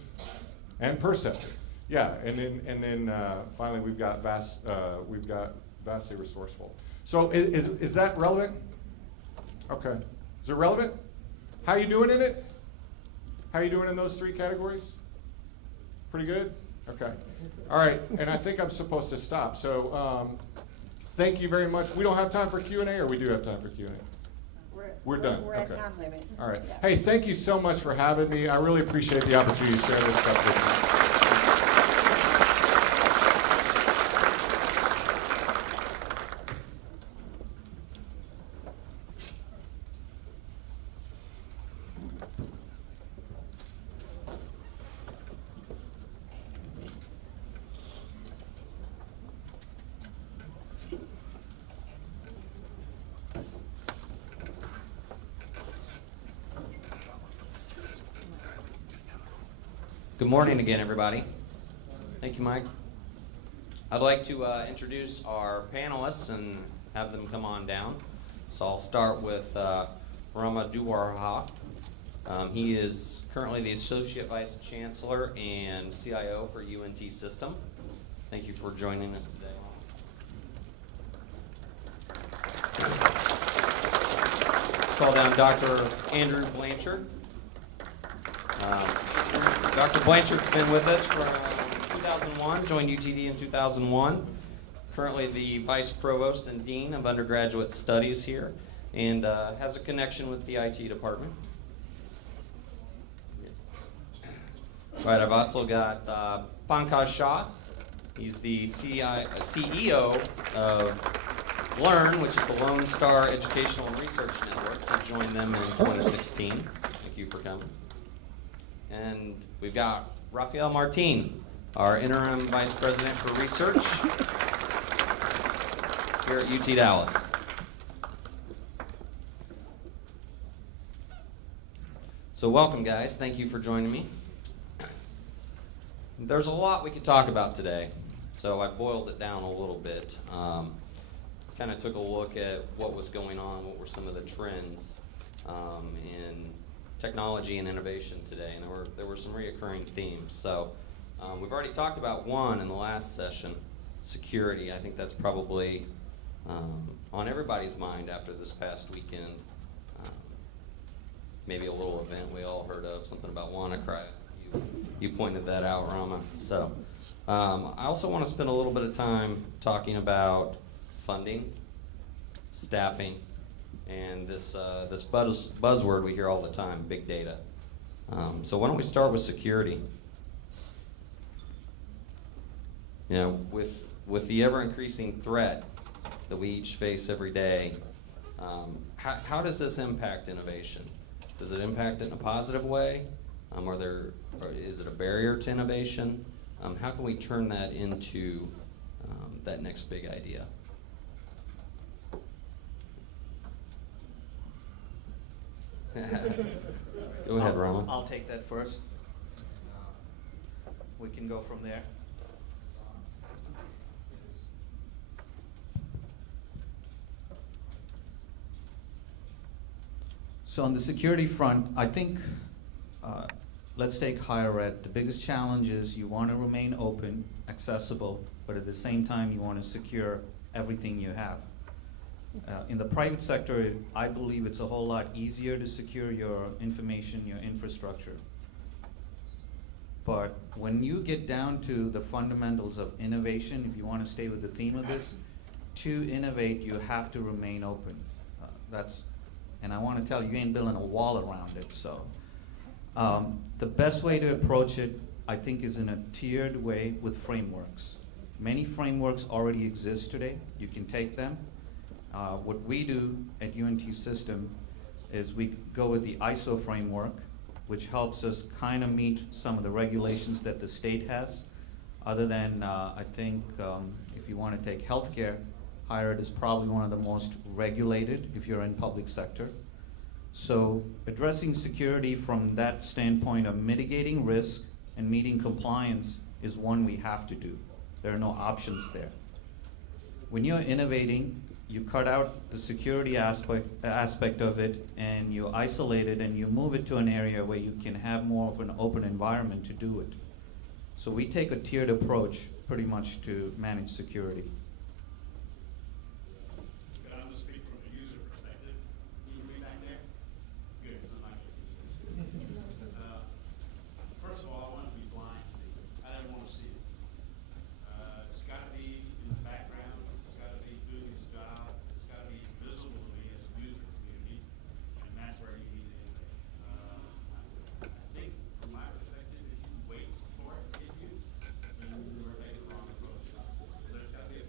and Perceptive. Yeah, and then finally we've got vastly resourceful. So is that relevant? Okay. Is it relevant? How you doing in it? How you doing in those three categories? Pretty good? Okay. All right, and I think I'm supposed to stop. So thank you very much. We don't have time for Q&A, or we do have time for Q&A? We're done. We're Okay. at time limit. All right. Yeah. Hey, thank you so much for having me. I really appreciate the opportunity to share this stuff with you. Good morning again, everybody. Thank you, Mike. I'd like to introduce our panelists and have them come on down. So I'll start with Rama Duwarha. He is currently the Associate Vice Chancellor and CIO for UNT System. Thank you for joining us today. Let's call down Dr. Andrew Blanchard. Dr. Blanchard's been with us from 2001, joined UTD in 2001. Currently the Vice Provost and Dean of Undergraduate Studies here, and has a connection with the IT department. Right, I've also got Pankaj Shah. He's the CEO of LEARN, which is the Lone Star Educational and Research Network. He joined them in 2016. Thank you for coming. And we've got Rafael Martin, our Interim Vice President for Research here at UT Dallas. So welcome, guys. Thank you for joining me. There's a lot we could talk about today, so I boiled it down a little bit. Kind of took a look at what was going on, what were some of the trends in technology and innovation today, and there were some reoccurring themes. So we've already talked about one in the last session, security. I think that's probably on everybody's mind after this past weekend. Maybe a little event we all heard of, something about WannaCry. You pointed that out, Rama. So I also want to spend a little bit of time talking about funding, staffing, and this buzzword we hear all the time, big data. So why don't we start with security? You know, with the ever-increasing threat that we each face every day, how does this impact innovation? Does it impact it in a positive way? Or is it a barrier to innovation? How can we turn that into that next big idea? Go ahead, Rama. I'll take that first. We can go from there. So on the security front, I think, let's take higher ed. The biggest challenge is you want to remain open, accessible, but at the same time you want to secure everything you have. In the private sector, I believe it's a whole lot easier to secure your information, your infrastructure. But when you get down to the fundamentals of innovation, if you want to stay with the theme of this, to innovate, you have to remain open. And I want to tell you, you ain't building a wall around it. So the best way to approach it, I think, is in a tiered way with frameworks. Many frameworks already exist today. You can take them. What we do at UNT System is we go with the ISO framework, which helps us kind of meet some of the regulations that the state has. Other than, I think, if you want to take healthcare, higher ed is probably one of the most regulated if you're in public sector. So addressing security from that standpoint of mitigating risk and meeting compliance is one we have to do. There are no options there. When you're innovating, you cut out the security aspect of it, and you isolate it, and you move it to an area where you can have more of an open environment to do it. So we take a tiered approach pretty much to manage security. Can I just speak from a user perspective? Can you read back there? Good. First of all, I want to be blind. I don't want to see it. It's got to be in the background. It's got to be doing its job. It's got to be visible to me as a user community, and that's where you need to innovate. I think, from my perspective, if you wait for it to get used, then we're taking the wrong approach. There's got to be a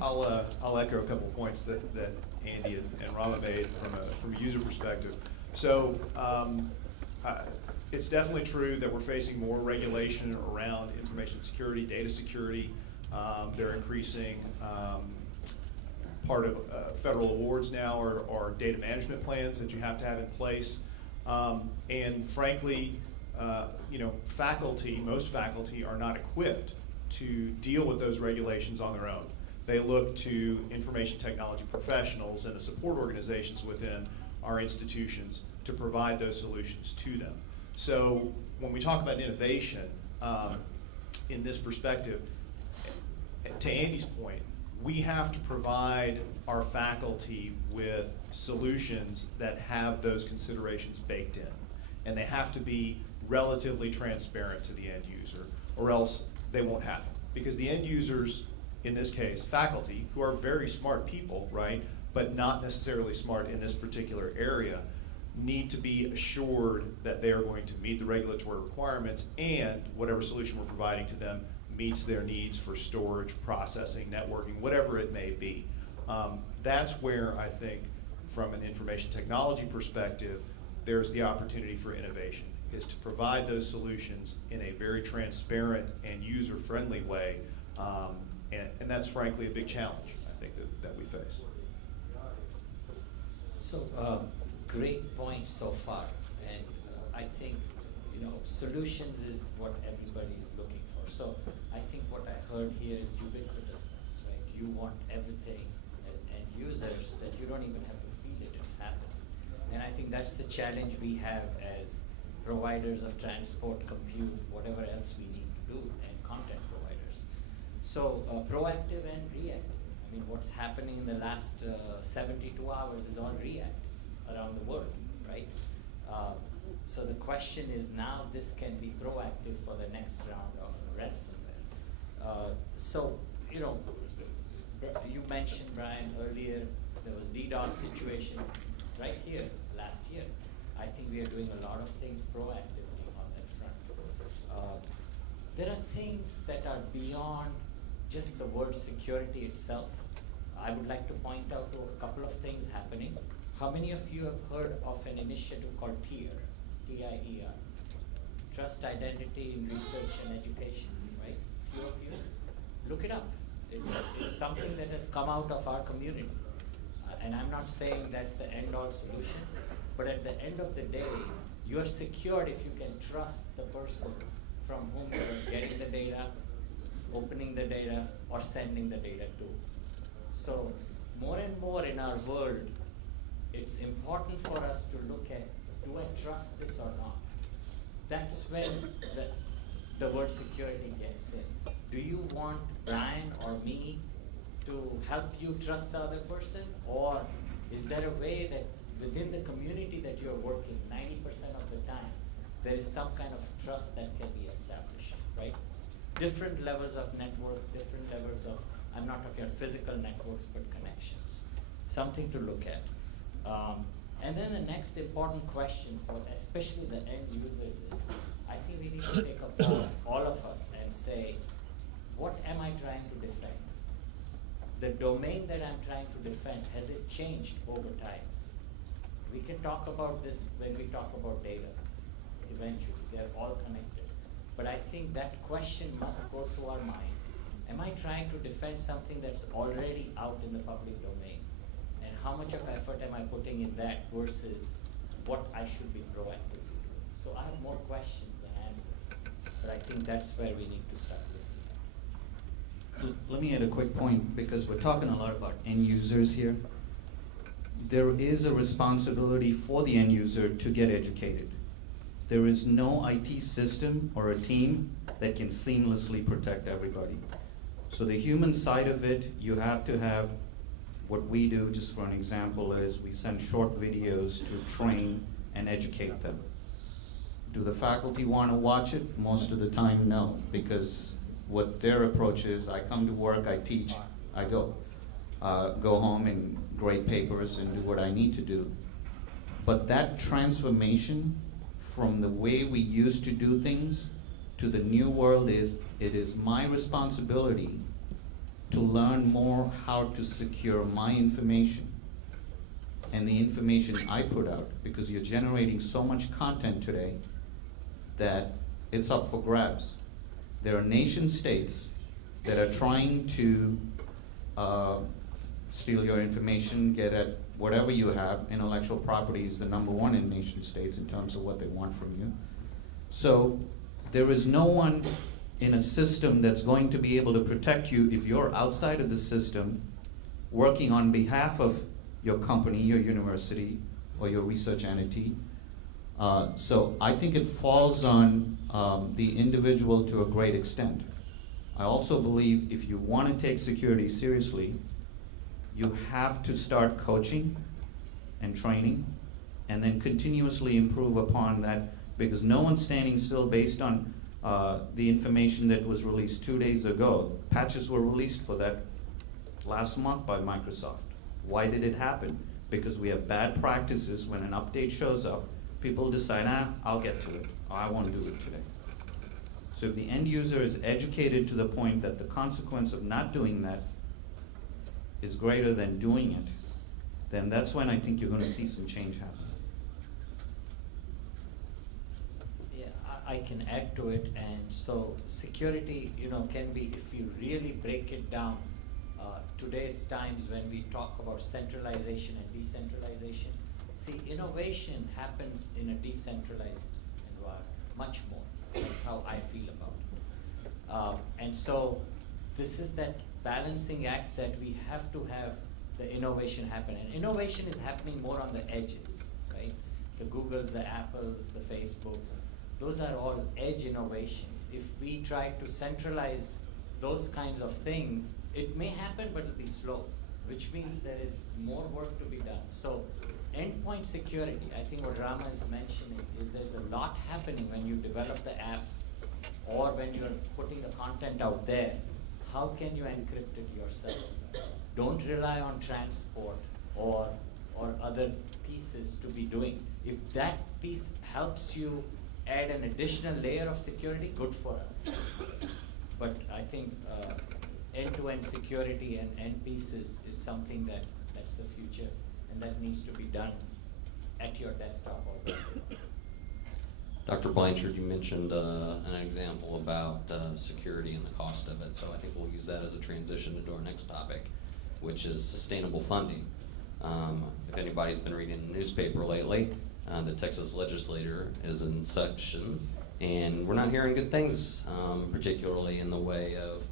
I'll echo a couple points that Andy and Rama made from a user perspective. So it's definitely true that we're facing more regulation around information security, data security. They're increasing. Part of federal awards now are data management plans that you have to have in place. And frankly, most faculty are not equipped to deal with those regulations on their own. They look to information technology professionals and the support organizations within our institutions to provide those solutions to them. So when we talk about innovation in this perspective, to Andy's point, we have to provide our faculty with solutions that have those considerations baked in. And they have to be relatively transparent to the end user, or else they won't happen. Because the end users, in this case, faculty, who are very smart people, right, but not necessarily smart in this particular area, need to be assured that they are going to meet the regulatory requirements and whatever solution we're providing to them meets their needs for storage, processing, networking, whatever it may be. That's where I think, from an information technology perspective, there's the opportunity for innovation, is to provide those solutions in a very transparent and user-friendly way, and that's frankly a big challenge, I think, that we face. So, great point so far, and I think, solutions is what everybody is looking for. So I think what I heard here is ubiquitousness, right? You want everything as end users that you don't even have to feel it, it's happening. And I think that's the challenge we have as providers of transport, compute, whatever else we need to do, and content providers. So proactive and reactive. I mean, what's happening in the last 72 hours is all reactive around the world, right? So the question is now this can be proactive for the next round of ransomware. So, you mentioned, Brian, earlier, there was DDoS situation right here last year. I think we are doing a lot of things proactively on that front. There are things that are beyond just the word security itself. I would like to point out to a couple of things happening. How many of you have heard of an initiative called TIER, T-I-E-R? Trust, Identity in Research and Education, right? Few of you? Look it up. It's something that has come out of our community. And I'm not saying that's the end-all solution, but at the end of the day, you're secured if you can trust the person from whom you're getting the data, opening the data, or sending the data to. So more and more in our world, it's important for us to look at, do I trust this or not? That's when the word security gets in. Do you want Brian or me to help you trust the other person? Or is there a way that within the community that you're working, 90% of the time, there is some kind of trust that can be established, right? Different levels of network, different levels of, I'm not talking about physical networks, but connections. Something to look at. And then the next important question for especially the end users is, I think we need to take a pause, all of us, and say, what am I trying to defend? The domain that I'm trying to defend, has it changed over times? We can talk about this when we talk about data, eventually, they're all connected. But I think that question must go through our minds. Am I trying to defend something that's already out in the public domain? And how much of effort am I putting in that versus what I should be proactively doing? So I have more questions than answers, but I think that's where we need to start with. Let me add a quick point, because we're talking a lot about end users here. There is a responsibility for the end user to get educated. There is no IT system or a team that can seamlessly protect everybody. So the human side of it, you have to have. What we do, just for an example, is we send short videos to train and educate them. Do the faculty want to watch it? Most of the time, no, because what their approach is, I come to work, I teach, I go home and grade papers and do what I need to do. But that transformation from the way we used to do things to the new world is, it is my responsibility to learn more how to secure my information and the information I put out, because you're generating so much content today that it's up for grabs. There are nation states that are trying to steal your information, get at whatever you have. Intellectual property is the #1 in nation states in terms of what they want from you. So there is no one in a system that's going to be able to protect you if you're outside of the system working on behalf of your company, your university, or your research entity. So I think it falls on the individual to a great extent. I also believe if you want to take security seriously, you have to start coaching and training and then continuously improve upon that, because no one's standing still based on the information that was released 2 days ago. Patches were released for that last month by Microsoft. Why did it happen? Because we have bad practices. When an update shows up, people decide, I'll get to it, or I won't do it today. So if the end user is educated to the point that the consequence of not doing that is greater than doing it, then that's when I think you're going to see some change happen. Yeah, I can add to it. And so security, can be, if you really break it down, today's times when we talk about centralization and decentralization, see, innovation happens in a decentralized environment, much more. That's how I feel about it. And so this is that balancing act that we have to have the innovation happen. And innovation is happening more on the edges, right? The Googles, the Apples, the Facebooks, those are all edge innovations. If we try to centralize those kinds of things, it may happen, but it'll be slow, which means there is more work to be done. So endpoint security, I think what Rama is mentioning is there's a lot happening when you develop the apps or when you're putting the content out there. How can you encrypt it yourself? Don't rely on transport or other pieces to be doing. If that piece helps you add an additional layer of security, good for us. But I think end-to-end security and end pieces is something that's the future, and that needs to be done at your desktop or wherever. Dr. Blanchard, you mentioned an example about security and the cost of it, so I think we'll use that as a transition into our next topic, which is sustainable funding. If anybody's been reading the newspaper lately, the Texas legislature is in session, and we're not hearing good things, particularly in the way of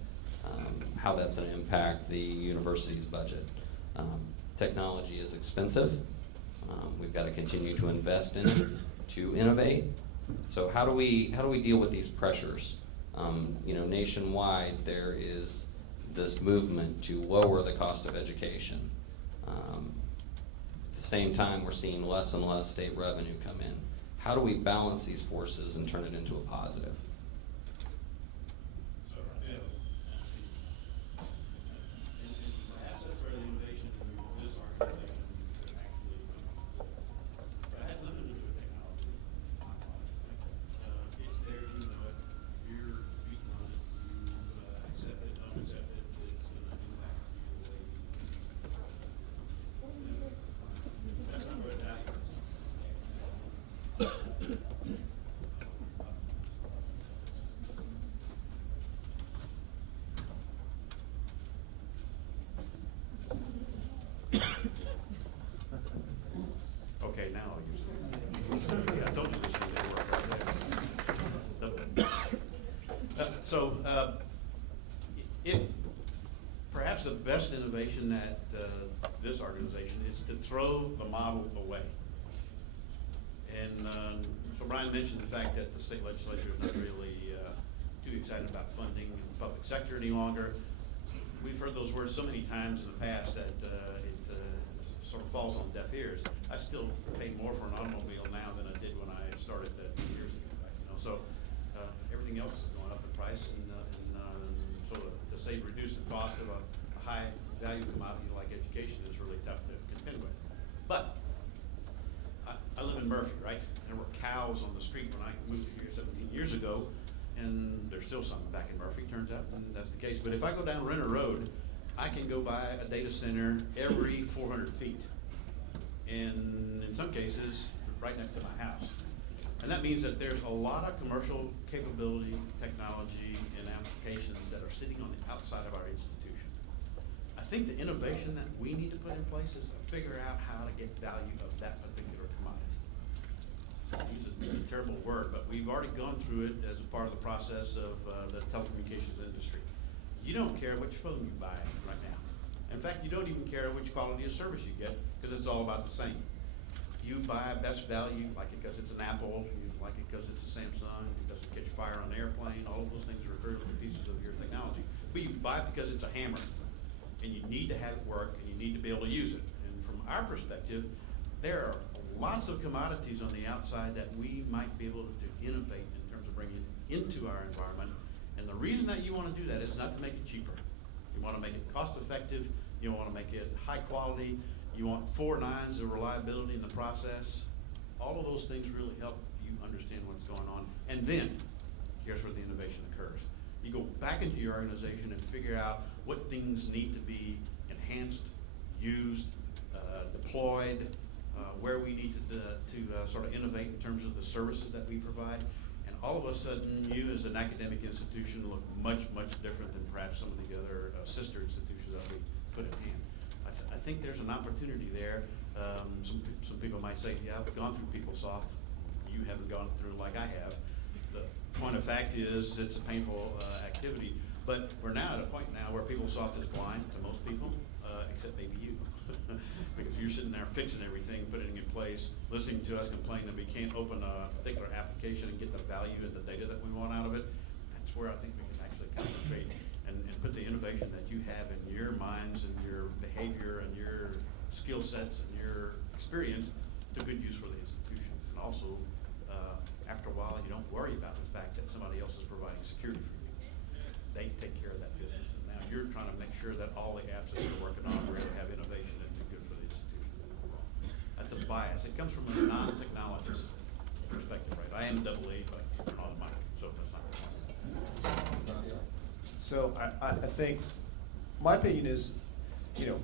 how that's going to impact the university's budget. Technology is expensive. We've got to continue to invest in it to innovate. So how do we deal with these pressures? Nationwide there is this movement to lower the cost of education. At the same time, we're seeing less and less state revenue come in. How do we balance these forces and turn it into a positive? So, yeah. And perhaps that's where the innovation in this organization could actually come. But it had nothing to do with technology. It's there, you know it, you're speaking on it, you accept it, don't accept it, it's gonna impact you the way you. That's not where it happens. Okay, now I'll use it. Yeah, don't do this when they work right there. Perhaps the best innovation that this organization is to throw the model away. And so Brian mentioned the fact that the state legislature is not really too excited about funding the public sector any longer. We've heard those words so many times in the past that it sort of falls on deaf ears. I still pay more for an automobile now than I did when I started 2 years ago. So everything else is going up in price, and so to say reduce the cost of a high value commodity like education is really tough to contend with. But I live in Murphy, right? There were cows on the street when I moved here 17 years ago, and there's still some back in Murphy, turns out, and that's the case. But if I go down Renner Road I can go buy a data center every 400 feet. And in some cases, right next to my house. And that means that there's a lot of commercial capability, technology, and applications that are sitting on the outside of our institution. I think the innovation that we need to put in place is to figure out how to get value of that particular commodity. I use a terrible word, but we've already gone through it as a part of the process of the telecommunications industry. You don't care which phone you buy right now. In fact, you don't even care which quality of service you get, because it's all about the same. You buy best value, like it because it's an Apple, you like it because it's a Samsung, it doesn't catch fire on an airplane, all of those things are critical pieces of your technology. But you buy it because it's a hammer, and you need to have it work, and you need to be able to use it. And from our perspective, there are lots of commodities on the outside that we might be able to innovate in terms of bringing into our environment. And the reason that you want to do that is not to make it cheaper. You want to make it cost effective, you want to make it high quality, you want 4 nines of reliability in the process. All of those things really help you understand what's going on. And then, here's where the innovation occurs. You go back into your organization and figure out what things need to be enhanced, used, deployed, where we need to sort of innovate in terms of the services that we provide. And all of a sudden, you as an academic institution look much, much different than perhaps some of the other sister institutions that we put in hand. I think there's an opportunity there. Some people might say, yeah, I've gone through PeopleSoft. You haven't gone through like I have. The point of fact is it's a painful activity, but we're now at a point now where PeopleSoft is blind to most people, except maybe you. Because you're sitting there fixing everything, putting it in place, listening to us complain that we can't open a particular application and get the value and the data that we want out of it. That's where I think we can actually concentrate and put the innovation that you have in your minds and your behavior and your skill sets and your experience to good use for the institution. And also, after a while, you don't worry about the fact that somebody else is providing security for you. They take care of that business. And now you're trying to make sure that all the apps that you're working on really have innovation and be good for the institution overall. That's a bias. It comes from a non-technologist perspective, right? I am double A, but on the mic, so that's not right. So I think, my opinion is,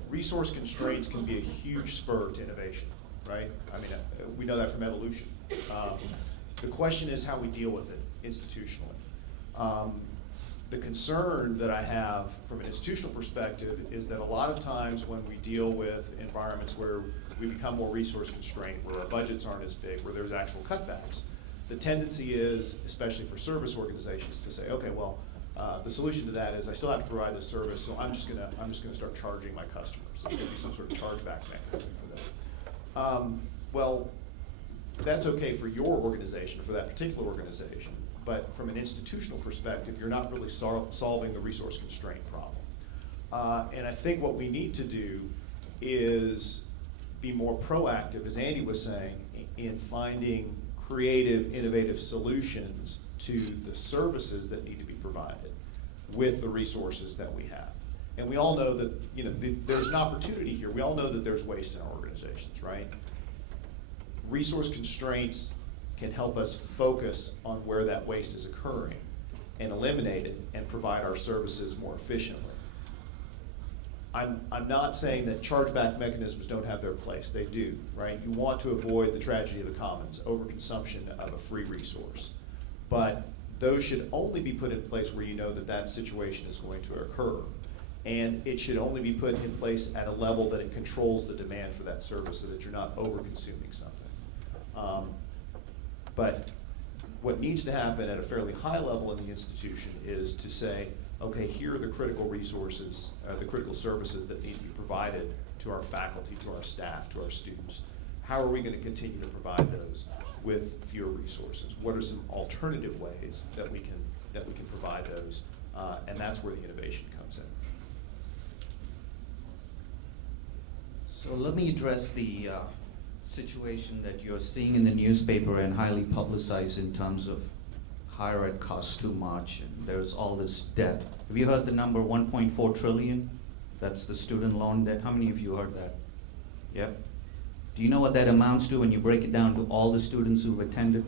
resource constraints can be a huge spur to innovation, right? I mean, we know that from evolution. The question is how we deal with it institutionally. The concern that I have from an institutional perspective is that a lot of times when we deal with environments where we become more resource constrained, where our budgets aren't as big, where there's actual cutbacks, the tendency is, especially for service organizations, to say, okay, well, the solution to that is I still have to provide the service, so I'm just gonna start charging my customers. There's gonna be some sort of chargeback mechanism for that. Well, that's okay for your organization, for that particular organization, but from an institutional perspective, you're not really solving the resource constraint problem. And I think what we need to do is be more proactive, as Andy was saying, in finding creative, innovative solutions to the services that need to be provided with the resources that we have. And we all know that, there's an opportunity here. We all know that there's waste in our organizations, right? Resource constraints can help us focus on where that waste is occurring and eliminate it and provide our services more efficiently. I'm not saying that chargeback mechanisms don't have their place. They do, right? You want to avoid the tragedy of the commons, overconsumption of a free resource. But those should only be put in place where you know that that situation is going to occur. And it should only be put in place at a level that it controls the demand for that service so that you're not over-consuming something. But what needs to happen at a fairly high level in the institution is to say, okay, here are the critical resources, the critical services that need to be provided to our faculty, to our staff, to our students. How are we going to continue to provide those with fewer resources? What are some alternative ways that we can provide those? And that's where the innovation comes in. So let me address the situation that you're seeing in the newspaper and highly publicized in terms of higher ed costs too much and there's all this debt. Have you heard the number 1.4 trillion? That's the student loan debt. How many of you heard that? Yep. Do you know what that amounts to when you break it down to all the students who've attended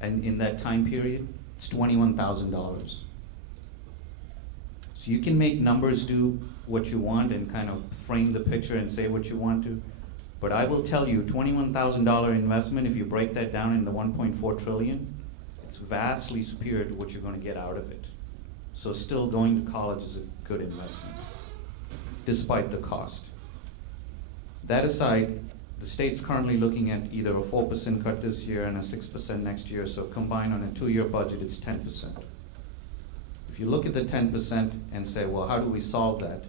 and in that time period? It's $21,000. So you can make numbers do what you want and kind of frame the picture and say what you want to. But I will tell you, $21,000 investment, if you break that down into 1.4 trillion, it's vastly superior to what you're gonna get out of it. So still going to college is a good investment, despite the cost. That aside, the state's currently looking at either a 4% cut this year and a 6% next year, so combined on a 2-year budget, it's 10%. If you look at the 10% and say, well, how do we solve that?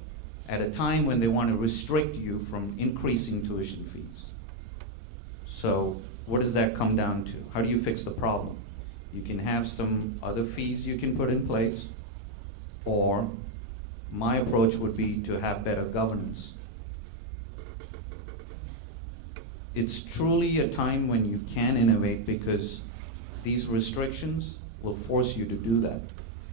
At a time when they want to restrict you from increasing tuition fees. So what does that come down to? How do you fix the problem? You can have some other fees you can put in place, or my approach would be to have better governance. It's truly a time when you can innovate because these restrictions will force you to do that.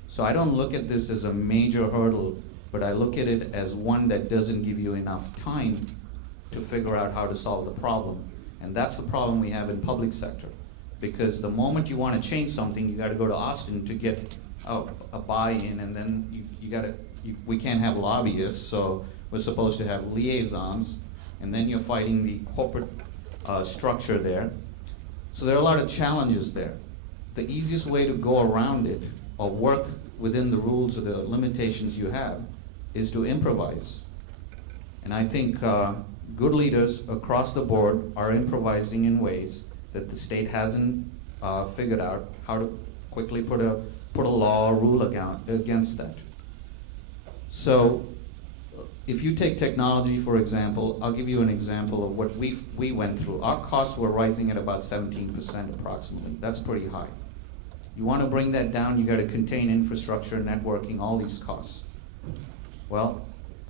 So I don't look at this as a major hurdle, but I look at it as one that doesn't give you enough time to figure out how to solve the problem. And that's the problem we have in public sector. Because the moment you want to change something, you got to go to Austin to get a buy-in, and then we can't have lobbyists, so we're supposed to have liaisons, and then you're fighting the corporate structure there. So there are a lot of challenges there. The easiest way to go around it or work within the rules or the limitations you have is to improvise. And I think good leaders across the board are improvising in ways that the state hasn't figured out how to quickly put a law or rule against that. So if you take technology, for example, I'll give you an example of what we went through. Our costs were rising at about 17% approximately. That's pretty high. You want to bring that down, you got to contain infrastructure, networking, all these costs. Well,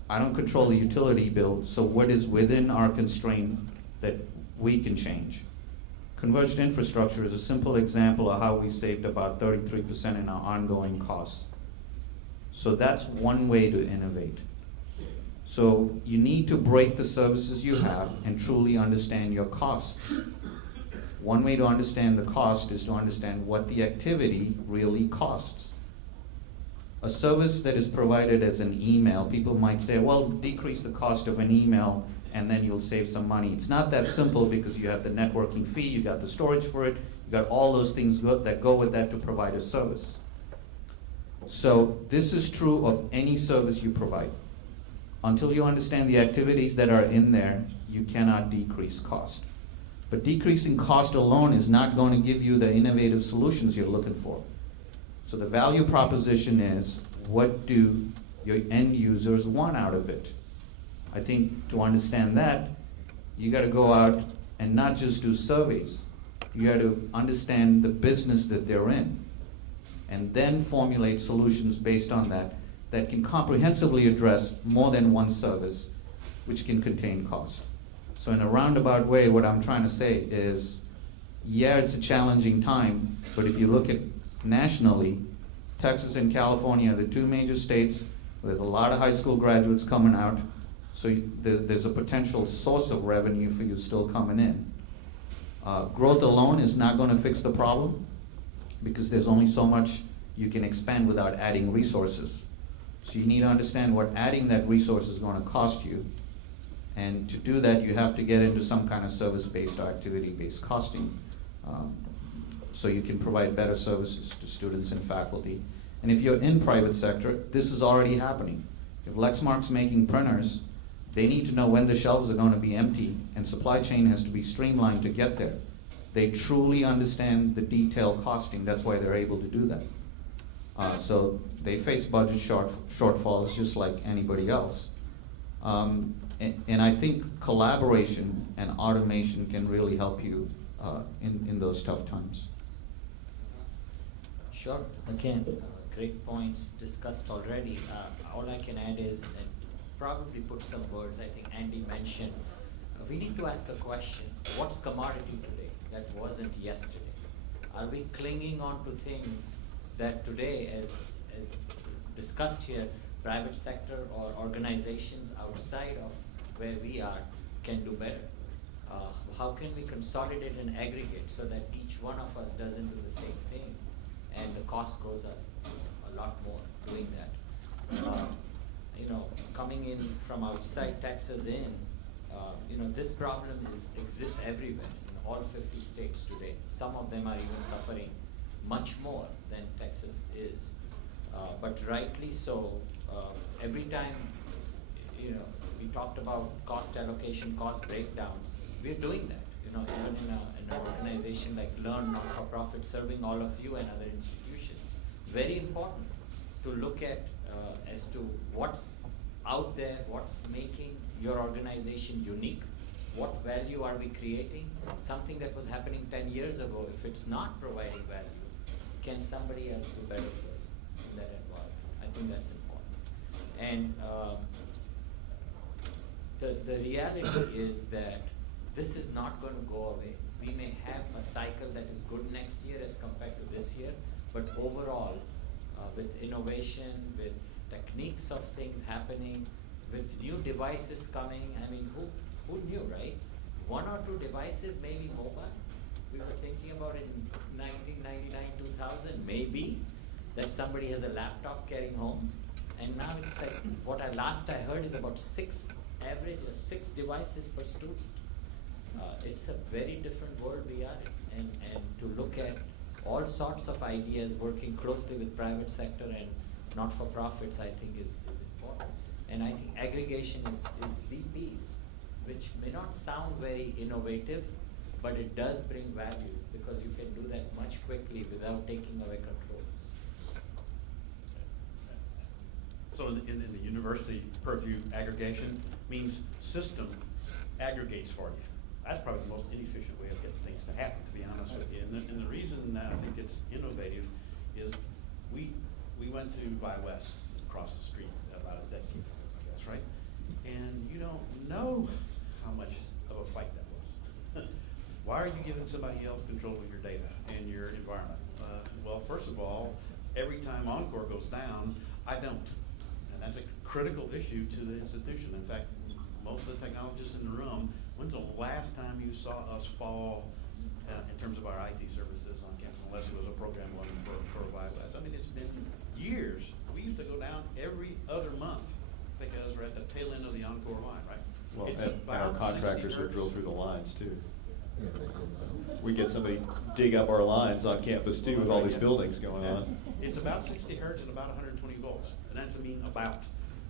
I don't control the utility bill, so what is within our constraint that we can change? Converged infrastructure is a simple example of how we saved about 33% in our ongoing costs. So that's one way to innovate. So you need to break the services you have and truly understand your costs. One way to understand the cost is to understand what the activity really costs. A service that is provided as an email, people might say, well, decrease the cost of an email and then you'll save some money. It's not that simple because you have the networking fee, you got the storage for it, you got all those things that go with that to provide a service. So this is true of any service you provide. Until you understand the activities that are in there, you cannot decrease cost. But decreasing cost alone is not going to give you the innovative solutions you're looking for. So the value proposition is, what do your end users want out of it? I think to understand that, you got to go out and not just do surveys. You got to understand the business that they're in, and then formulate solutions based on that that can comprehensively address more than one service, which can contain cost. So in a roundabout way, what I'm trying to say is, yeah, it's a challenging time, but if you look at nationally, Texas and California are the two major states. There's a lot of high school graduates coming out, so there's a potential source of revenue for you still coming in. Growth alone is not going to fix the problem because there's only so much you can expand without adding resources. So you need to understand what adding that resource is going to cost you. And to do that, you have to get into some kind of service-based or activity-based costing, so you can provide better services to students and faculty. And if you're in private sector, this is already happening. If Lexmark's making printers, they need to know when the shelves are going to be empty, and supply chain has to be streamlined to get there. They truly understand the detailed costing. That's why they're able to do that. So they face budget shortfalls just like anybody else. And I think collaboration and automation can really help you in those tough times. Sure. Again, great points discussed already. All I can add is, and probably put some words, I think Andy mentioned, we need to ask a question, what's commodity today that wasn't yesterday? Are we clinging on to things that today, as discussed here, private sector or organizations outside of where we are can do better? How can we consolidate and aggregate so that each one of us doesn't do the same thing and the cost goes up a lot more doing that? you know, coming in from outside Texas you know, this problem exists everywhere in all 50 states today. Some of them are even suffering much more than Texas is. But rightly so, every time, you know, we talked about cost allocation, cost breakdowns, we're doing that. You know, even in an organization like Learn, not-for-profit, serving all of you and other institutions. Very important to look at as to what's out there, what's making your organization unique, what value are we creating, something that was happening 10 years ago, if it's not providing value, can somebody else do better for you in that environment? I think that's important. And the reality is that this is not going to go away. We may have a cycle that is good next year as compared to this year, but overall, with innovation, with techniques of things happening, with new devices coming, I mean, who knew, right? 1 or 2 devices, maybe mobile. We were thinking about it in 1999, 2000, maybe, that somebody has a laptop carrying home. And now it's like, last I heard is about 6 devices per student. It's a very different world we are in. And to look at all sorts of ideas, working closely with private sector and not-for-profits, I think is important. And I think aggregation is the piece, which may not sound very innovative, but it does bring value because you can do that much quickly without taking away controls. So in the university purview, aggregation means system aggregates for you. That's probably the most inefficient way of getting things to happen, to be honest with you. And the reason that I think it's innovative is we went to ViWest across the street about a decade ago, I guess, right? And you don't know how much of a fight that was. Why are you giving somebody else control of your data and your environment? Well, first of all, every time Encore goes down, I don't. And that's a critical issue to the institution. In fact, most of the technologists in the room, when's the last time you saw us fall in terms of our IT services on campus, unless it was a program running for ViWest? I mean, it's been years. We used to go down every other month because we're at the tail end of the Encore line, right? Well, It's and our about contractors 60 would drill hertz. through the lines too. We get somebody dig up our lines on campus too with all these buildings going on. It's about 60 hertz and about 120 volts, and that's about.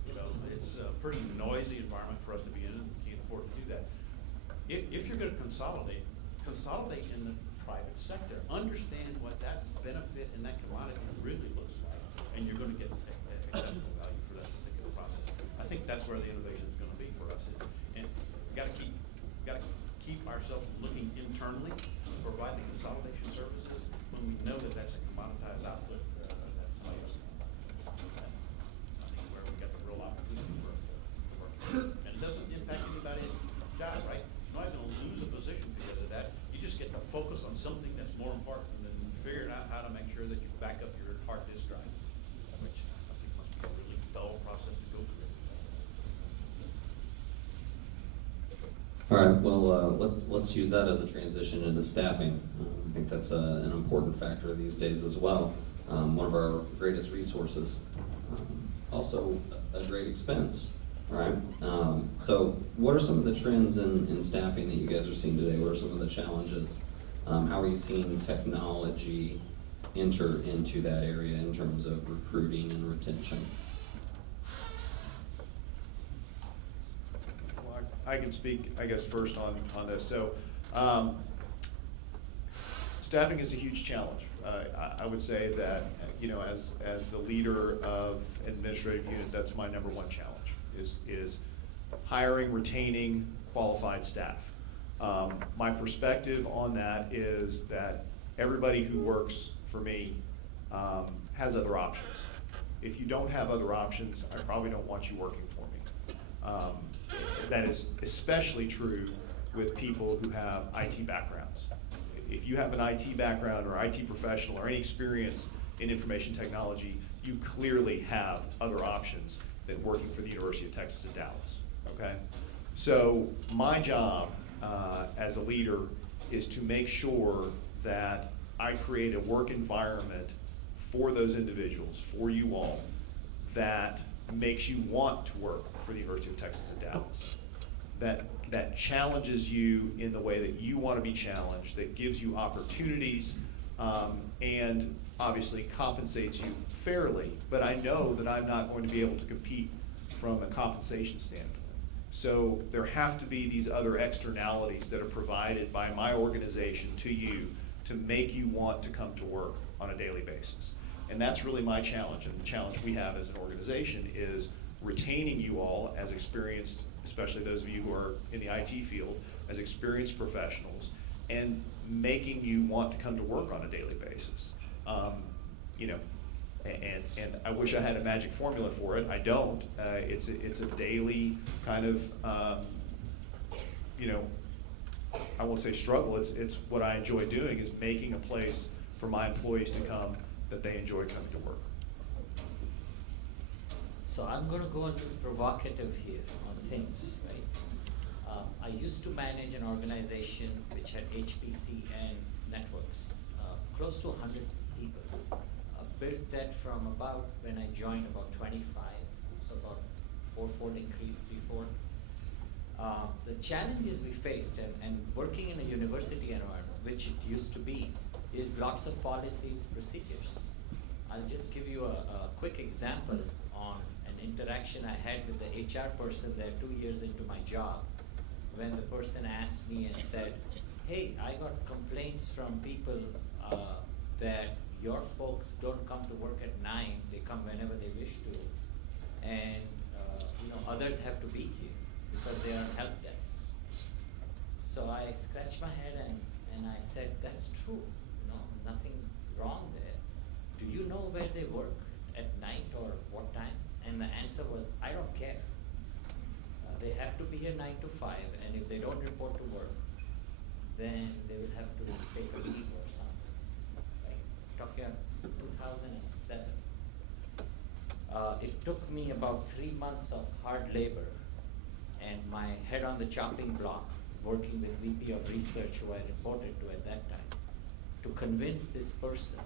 You know, it's a pretty noisy environment for us to be in, and we can't afford to do that. If you're going to consolidate in the private sector. Understand what that benefit in that commodity really looks like, and you're going to get acceptable value for that particular process. I think that's where the innovation is going to be for us. And we got to keep ourselves looking internally, provide the consolidation services when we know that that's a commoditized output that somebody else can. I think where we got the real opportunity for us to work. And it doesn't impact anybody's job, right? You're not going to lose a position because of that. You just get to focus on something that's more important than figuring out how to make sure that you back up your hard disk drive, which I think must be a really dull process to go through. All right, well, let's use that as a transition into staffing. I think that's an important factor these days as well. One of our greatest resources. Also a great expense, right? So what are some of the trends in staffing that you guys are seeing today? What are some of the challenges? How are you seeing technology enter into that area in terms of recruiting and retention? Well, I can speak, I guess, first on this. So, staffing is a huge challenge. I would say that, you know, as the leader of an administrative unit, that's my number one challenge, is hiring, retaining qualified staff. My perspective on that is that everybody who works for me has other options. If you don't have other options, I probably don't want you working for me. That is especially true with people who have IT backgrounds. If you have an IT background or IT professional or any experience in information technology, you clearly have other options than working for the University of Texas at Dallas, okay? So my job as a leader is to make sure that I create a work environment for those individuals, for you all, that makes you want to work for the University of Texas at Dallas. That challenges you in the way that you want to be challenged, that gives you opportunities, and obviously compensates you fairly, but I know that I'm not going to be able to compete from a compensation standpoint. So there have to be these other externalities that are provided by my organization to you to make you want to come to work on a daily basis. And that's really my challenge, and the challenge we have as an organization is retaining you all as experienced, especially those of you who are in the IT field, as experienced professionals, and making you want to come to work on a daily basis. You know, and I wish I had a magic formula for it. I don't. It's a daily kind of, you know, I won't say struggle. It's what I enjoy doing is making a place for my employees to come that they enjoy coming to work. So I'm gonna go a little provocative here on things, right? I used to manage an organization which had HPC and networks, close to 100 people. Built that from about, when I joined, about 25, so about fourfold increase, threefold. The challenges we faced, and working in a university environment, which it used to be, is lots of policies, procedures. I'll just give you a quick example on an interaction I had with the HR person there 2 years into my job, when the person asked me and said, hey, I got complaints from people that your folks don't come to work at 9, they come whenever they wish to, and you know, others have to be here because they are on help desk. So I scratched my head and I said, that's true, you know, nothing wrong there. Do you know where they work at night or what time? And the answer was, I don't care. They have to be here 9 to 5, and if they don't report to work, then they will have to take a leave or something. Right? Talking about 2007. It took me about 3 months of hard labor and my head on the chopping block, working with VP of Research, who I reported to at that time, to convince this person.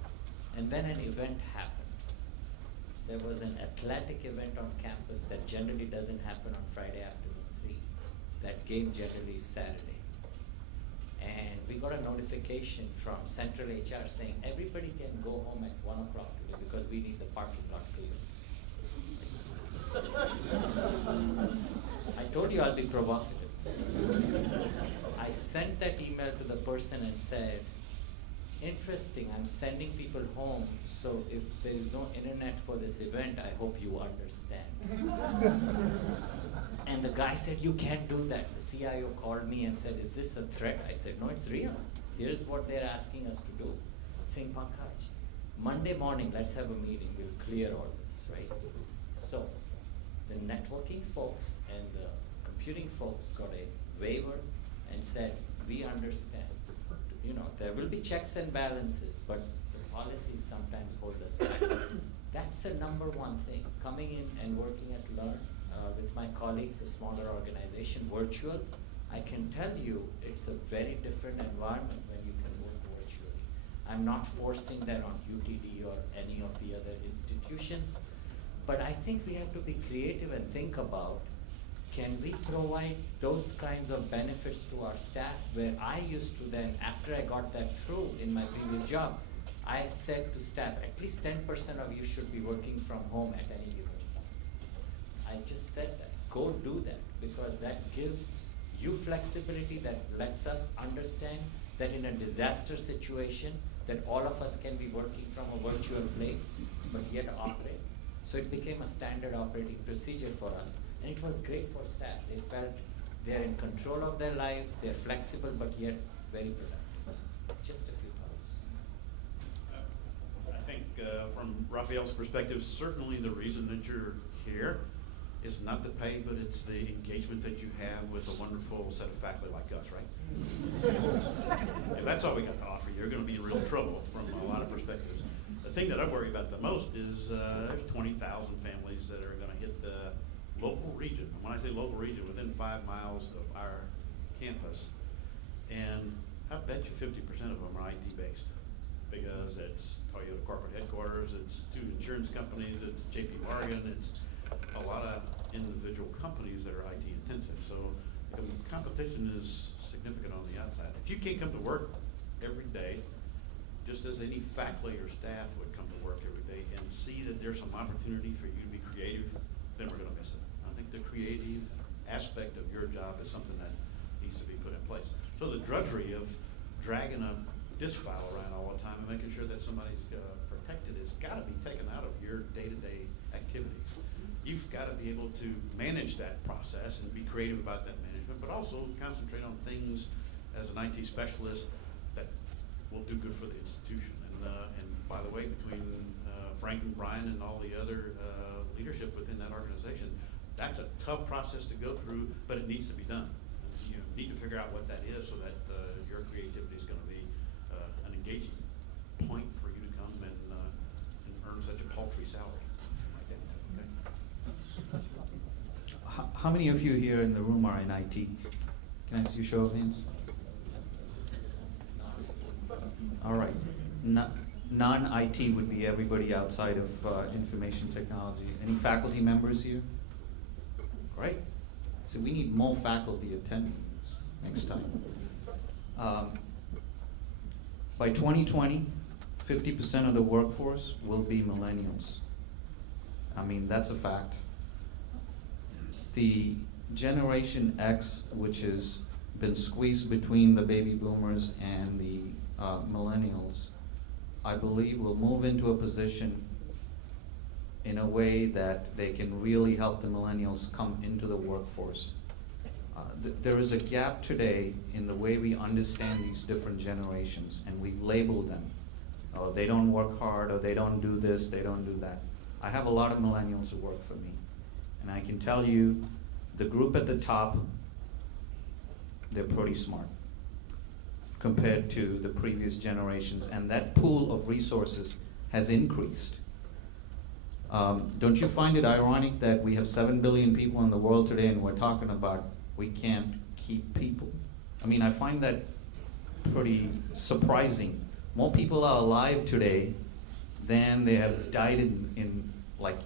And then an event happened. There was an athletic event on campus that generally doesn't happen on Friday afternoon 3. That game generally is Saturday. And we got a notification from Central HR saying everybody can go home at 1 o'clock today because we need the parking lot clear. I told you I'll be provocative. I sent that email to the person and said, interesting, I'm sending people home, so if there is no internet for this event, I hope you understand. And the guy said, you can't do that. The CIO called me and said, is this a threat? I said, no, it's real. Here's what they're asking us to do. Saying, Pankaj, Monday morning, let's have a meeting, we'll clear all this, right? So, the networking folks and the computing folks got a waiver and said, we understand. You know, there will be checks and balances, but the policies sometimes hold us back. That's the #1 thing. Coming in and working at Learn with my colleagues, a smaller organization, virtual, I can tell you it's a very different environment when you can work virtually. I'm not forcing that on UTD or any of the other institutions, but I think we have to be creative and think about, can we provide those kinds of benefits to our staff, where I used to then, after I got that through in my previous job, I said to staff, at least 10% of you should be working from home at any given time. I just said that, go do that, because that gives you flexibility, that lets us understand that in a disaster situation, that all of us can be working from a virtual place, but yet operate. So it became a standard operating procedure for us. And it was great for staff. They felt they're in control of their lives, they're flexible, but yet very productive. Just a few thoughts. I think from Raphael's perspective, certainly the reason that you're here is not the pay, but it's the engagement that you have with a wonderful set of faculty like us, right? If that's all we got to offer, you're going to be in real trouble from a lot of perspectives. The thing that I worry about the most is there's 20,000 families that are going to hit the local region. And when I say local region, within 5 miles of our campus. And I bet you 50% of them are IT based, because it's Toyota corporate headquarters, it's two insurance companies, it's JP Morgan, it's a lot of individual companies that are IT intensive, so competition is significant on the outside. If you can't come to work every day, just as any faculty or staff would come to work every day and see that there's some opportunity for you to be creative, then we're gonna miss it. I think the creative aspect of your job is something that needs to be put in place. So the drudgery of dragging a disk file around all the time and making sure that somebody's protected has gotta be taken out of your day-to-day activities. You've gotta be able to manage that process and be creative about that management, but also concentrate on things as an IT specialist that will do good for the institution. And by the way, between Frank and Brian and all the other leadership within that organization, that's a tough process to go through, but it needs to be done. You need to figure out what that is so that your creativity is going to be an engaging point for you to come and earn such a paltry salary like that. Okay? How many of you here in the room are in IT? Can I see a show of hands? All right. Non-IT would be everybody outside of information technology. Any faculty members here? Great. So we need more faculty attending this next time. By 2020, 50% of the workforce will be millennials. I mean, that's a fact. The Generation X, which has been squeezed between the baby boomers and the millennials, I believe will move into a position in a way that they can really help the millennials come into the workforce. There is a gap today in the way we understand these different generations, and we label them. Oh, they don't work hard, or they don't do this, they don't do that. I have a lot of millennials who work for me, and I can tell you, the group at the top, they're pretty smart compared to the previous generations, and that pool of resources has increased. Don't you find it ironic that we have 7 billion people in the world today and we're talking about we can't keep people? I mean, I find that pretty surprising. More people are alive today than they have died in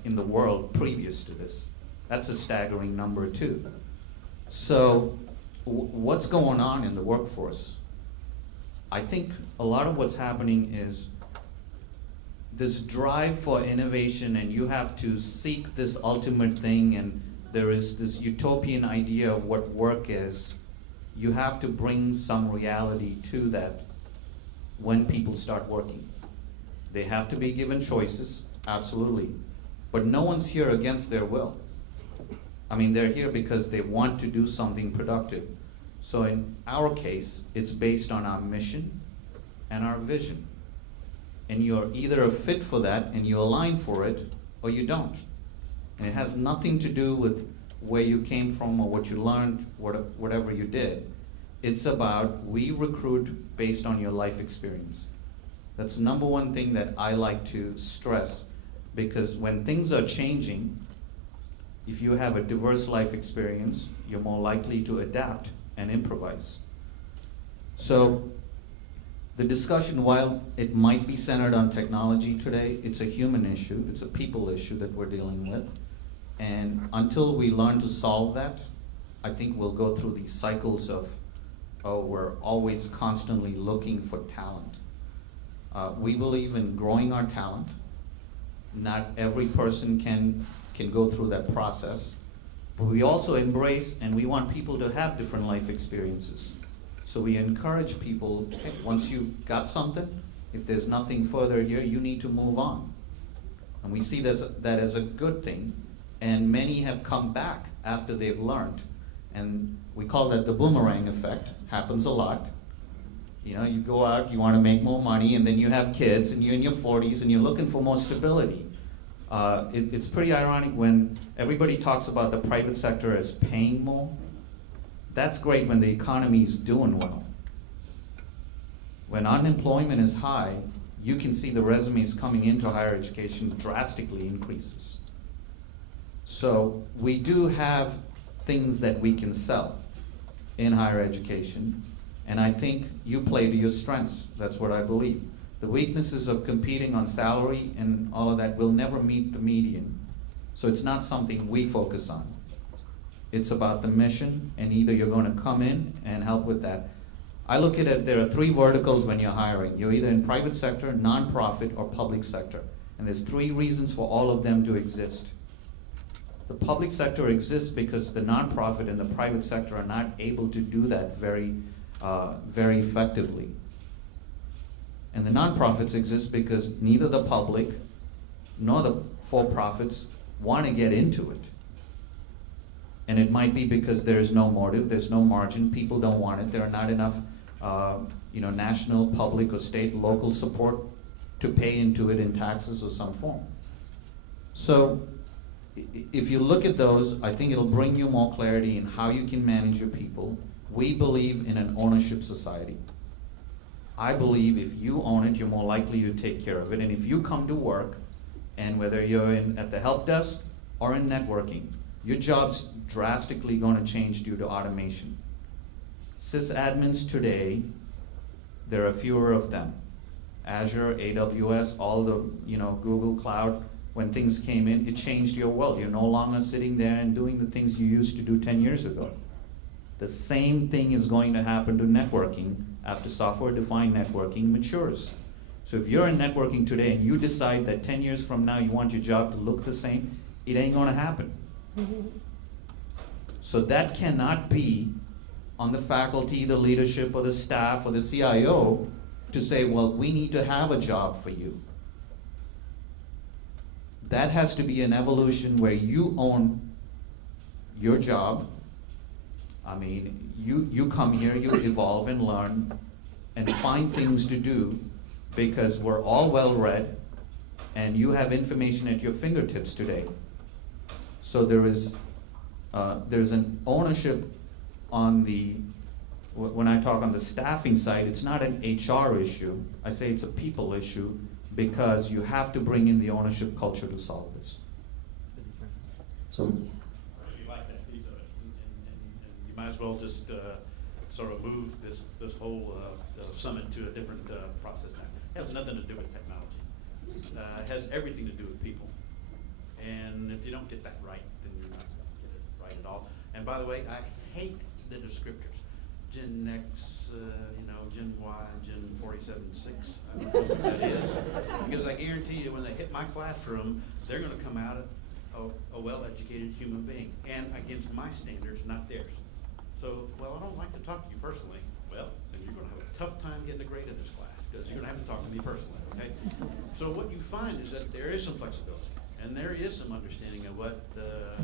the world previous to this. That's a staggering number too. So what's going on in the workforce? I think a lot of what's happening is this drive for innovation, and you have to seek this ultimate thing, and there is this utopian idea of what work is. You have to bring some reality to that when people start working. They have to be given choices, absolutely, but no one's here against their will. I mean, they're here because they want to do something productive. So in our case, it's based on our mission and our vision. And you're either a fit for that and you align for it, or you don't. And it has nothing to do with where you came from or what you learned, whatever you did. It's about, we recruit based on your life experience. That's the number one thing that I like to stress, because when things are changing, if you have a diverse life experience, you're more likely to adapt and improvise. So the discussion, while it might be centered on technology today, it's a human issue, it's a people issue that we're dealing with. And until we learn to solve that, I think we'll go through these cycles of, we're always constantly looking for talent. We believe in growing our talent. Not every person can go through that process. But we also embrace, and we want people to have different life experiences. So we encourage people, hey, once you've got something, if there's nothing further here, you need to move on. And we see that as a good thing. And many have come back after they've learned. And we call that the boomerang effect. Happens a lot. You know, you go out, you want to make more money, and then you have kids, and you're in your 40s, and you're looking for more stability. It's pretty ironic when everybody talks about the private sector as paying more. That's great when the economy is doing well. When unemployment is high, you can see the resumes coming into higher education drastically increases. So we do have things that we can sell in higher education, and I think you play to your strengths. That's what I believe. The weaknesses of competing on salary and all of that will never meet the median. So it's not something we focus on. It's about the mission, and either you're going to come in and help with that. I look at it, there are 3 verticals when you're hiring. You're either in private sector, nonprofit, or public sector. And there's 3 reasons for all of them to exist. The public sector exists because the nonprofit and the private sector are not able to do that very effectively. And the nonprofits exist because neither the public nor the for-profits want to get into it. And it might be because there's no motive, there's no margin, people don't want it, there are not enough national, public, or state, local support to pay into it in taxes or some form. So if you look at those, I think it'll bring you more clarity in how you can manage your people. We believe in an ownership society. I believe if you own it, you're more likely to take care of it. And if you come to work, and whether you're at the help desk or in networking, your job's drastically going to change due to automation. Sysadmins today, there are fewer of them. Azure, AWS, all the Google Cloud, when things came in, it changed your world. You're no longer sitting there and doing the things you used to do 10 years ago. The same thing is going to happen to networking after software-defined networking matures. So if you're in networking today and you decide that 10 years from now you want your job to look the same, it ain't going to happen. So that cannot be on the faculty, the leadership, or the staff, or the CIO to say, well, we need to have a job for you. That has to be an evolution where you own your job. I mean, you come here, you evolve and learn and find things to do because we're all well-read and you have information at your fingertips today. So there's an ownership on when I talk on the staffing side, it's not an HR issue. I say it's a people issue because you have to bring in the ownership culture to solve this. I really like that piece of it, and you might as well just sort of move this whole summit to a different process now. It has nothing to do with technology. It has everything to do with people. And if you don't get that right, then you're not going to get it right at all. And by the way, I hate the descriptors. Gen X, Gen Y, Gen 47.6. I don't know what that is. Because I guarantee you, when they hit my classroom, they're going to come out a well-educated human being, and against my standards, not theirs. So, well, I don't like to talk to you personally. Well, then you're going to have a tough time getting a grade in this class, because you're going to have to talk to me personally, okay? So what you find is that there is some flexibility, and there is some understanding of what the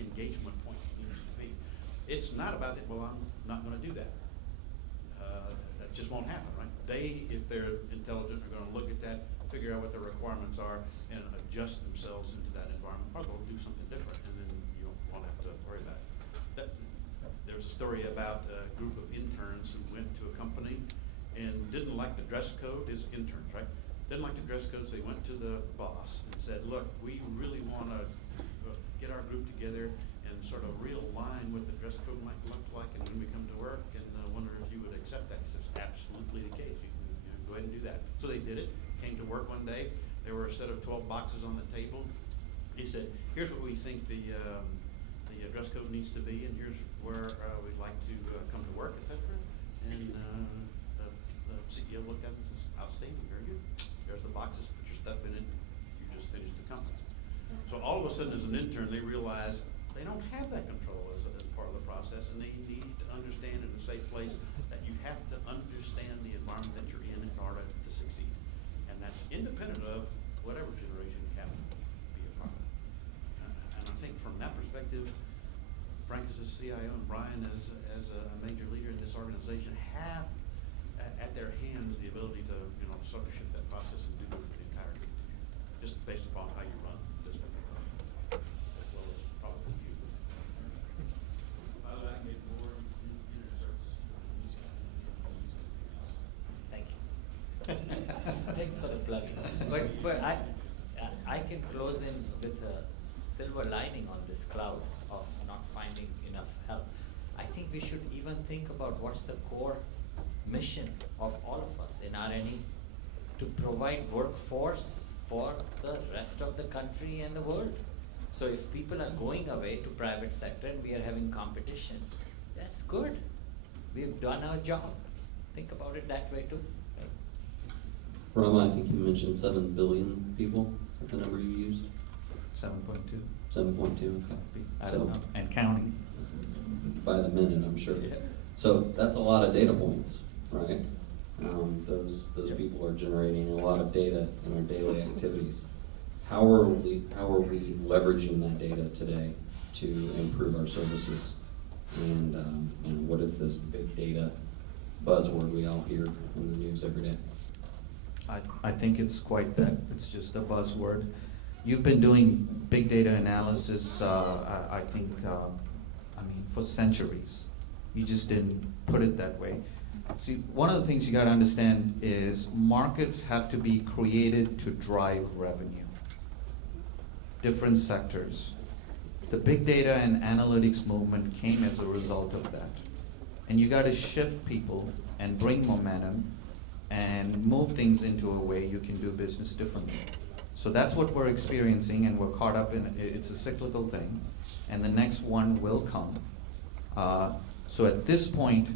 engagement point needs to be. It's not about that, well, I'm not going to do that. That just won't happen, right? They, if they're intelligent, are going to look at that, figure out what the requirements are, and adjust themselves into that environment, or they'll do something different, and then you won't have to worry about it. There was a story about a group of interns who went to a company and didn't like the dress code. His interns, right? Didn't like the dress code, so he went to the boss and said, look, we really want to get our group together and sort of realign what the dress code might look like, and when we come to work, and wonder if you would accept that. He says, absolutely the case. You can go ahead and do that. So they did it. Came to work one day. There were a set of 12 boxes on the table. He said, here's what we think the dress code needs to be, and here's where we'd like to come to work, etc. And the CEO looked at him and says, outstanding, very good. There's the boxes, put your stuff in it. You just finished the company. So all of a sudden, as an intern, they realize they don't have that control as part of the process, and they need to understand in a safe place that you have to understand the environment that you're in order to succeed. And that's independent of whatever generation you happen to be a part of. And I think from that perspective, Frank as a CIO and Brian as a major leader in this organization have at their hands the ability to sort of shift that process and do good for the entire group, just based upon how you run this company, as well as probably you. By the way, I can get more internet services. Thank you. Thanks for the plug. But I can close in with a silver lining on this cloud of not finding enough help. I think we should even think about what's the core mission of all of us in R&E, to provide workforce for the rest of the country and the world. So if people are going away to private sector and we are having competition, that's good. We've done our job. Think about it that way too. Rama, I think you mentioned 7 billion people. Is that the number you used? 7.2. 7.2, okay. I don't know, and counting. By the minute, I'm sure. Yeah. So that's a lot of data points, right? Those people are generating a lot of data in our daily activities. How are we leveraging that data today to improve our services? And what is this big data buzzword we all hear in the news every day? I think it's quite that. It's just a buzzword. You've been doing big data analysis, I think, for centuries. You just didn't put it that way. See, one of the things you gotta understand is markets have to be created to drive revenue. Different sectors. The big data and analytics movement came as a result of that. And you gotta shift people and bring momentum and move things into a way you can do business differently. So that's what we're experiencing, and we're caught up in, it's a cyclical thing, and the next one will come. So at this point,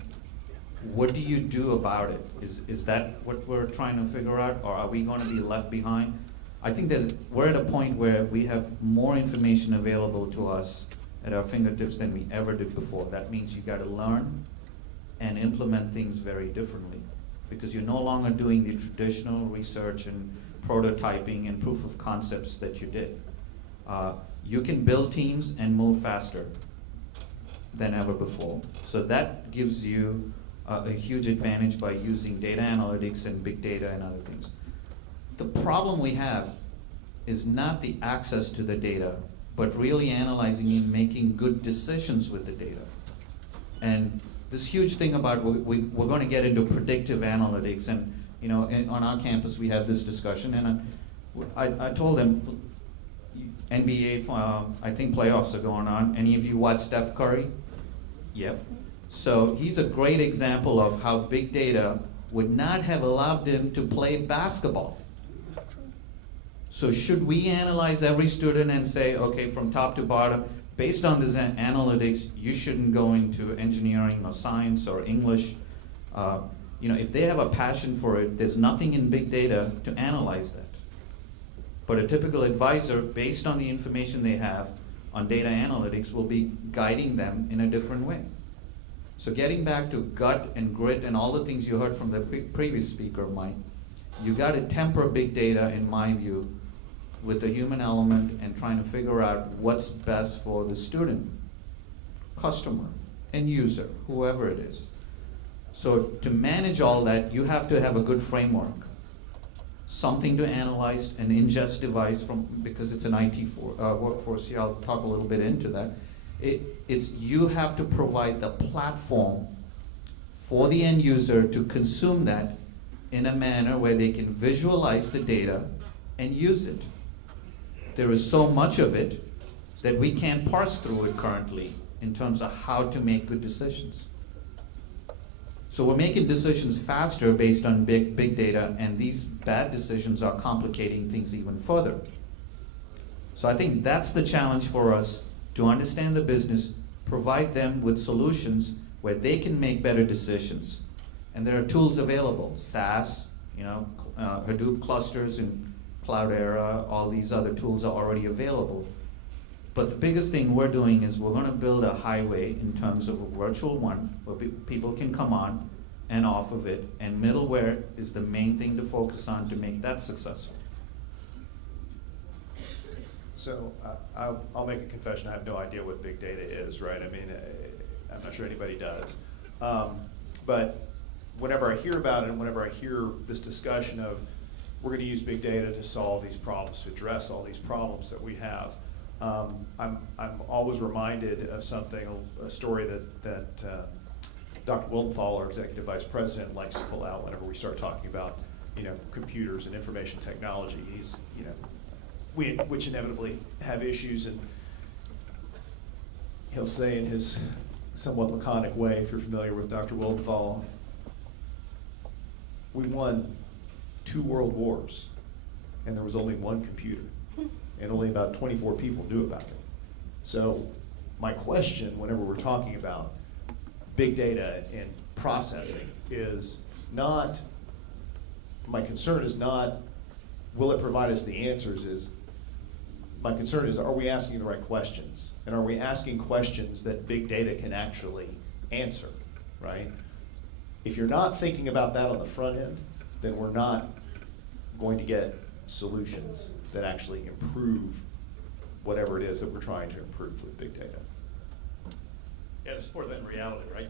what do you do about it? Is that what we're trying to figure out, or are we gonna be left behind? I think that we're at a point where we have more information available to us at our fingertips than we ever did before. That means you gotta learn and implement things very differently, because you're no longer doing the traditional research and prototyping and proof of concepts that you did. You can build teams and move faster than ever before. So that gives you a huge advantage by using data analytics and big data and other things. The problem we have is not the access to the data, but really analyzing and making good decisions with the data. And this huge thing about we're going to get into predictive analytics, and on our campus we have this discussion, and I told them, NBA, I think playoffs are going on. Any of you watch Steph Curry? Yep. So he's a great example of how big data would not have allowed him to play basketball. So should we analyze every student and say, okay, from top to bottom, based on this analytics, you shouldn't go into engineering or science or English? If they have a passion for it, there's nothing in big data to analyze that. But a typical advisor, based on the information they have on data analytics, will be guiding them in a different way. So getting back to gut and grit and all the things you heard from the previous speaker, Mike, you got to temper big data, in my view, with the human element and trying to figure out what's best for the student, customer, end user, whoever it is. So to manage all that, you have to have a good framework. Something to analyze, an ingest device because it's an IT workforce here, I'll talk a little bit into that. You have to provide the platform for the end user to consume that in a manner where they can visualize the data and use it. There is so much of it that we can't parse through it currently in terms of how to make good decisions. So we're making decisions faster based on big data, and these bad decisions are complicating things even further. So I think that's the challenge for us, to understand the business, provide them with solutions where they can make better decisions. And there are tools available, SaaS, Hadoop clusters and Cloudera, all these other tools are already available. But the biggest thing we're doing is we're going to build a highway in terms of a virtual one where people can come on and off of it, and middleware is the main thing to focus on to make that successful. So I'll make a confession. I have no idea what big data is, right? I mean, I'm not sure anybody does. But whenever I hear about it, and whenever I hear this discussion of we're going to use big data to solve these problems, to address all these problems that we have, I'm always reminded of something, a story that Dr. Wildenthal, our executive vice president, likes to pull out whenever we start talking about, computers and information technology. He's, which inevitably have issues, and he'll say in his somewhat laconic way, if you're familiar with Dr. Wildenthal, we won 2 world wars, and there was only one computer. and only about 24 people knew about it. So my question, whenever we're talking about big data and processing, is not, my concern is not, will it provide us the answers, my concern is, are we asking the right questions? And are we asking questions that big data can actually answer, right? If you're not thinking about that on the front end, then we're not going to get solutions that actually improve whatever it is that we're trying to improve with big data. Yeah, to support that in reality, right?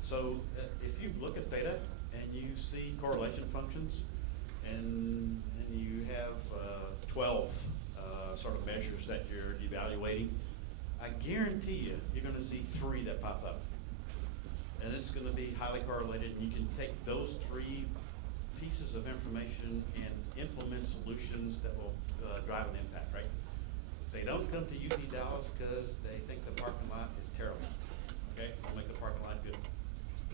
So if you look at data and you see correlation functions and you have 12 sort of measures that you're evaluating, I guarantee you're going to see 3 that pop up. And it's going to be highly correlated, and you can take those 3 pieces of information and implement solutions that will drive an impact, right? They don't come to UT Dallas because they think the parking lot is terrible, okay? We'll make the parking lot good.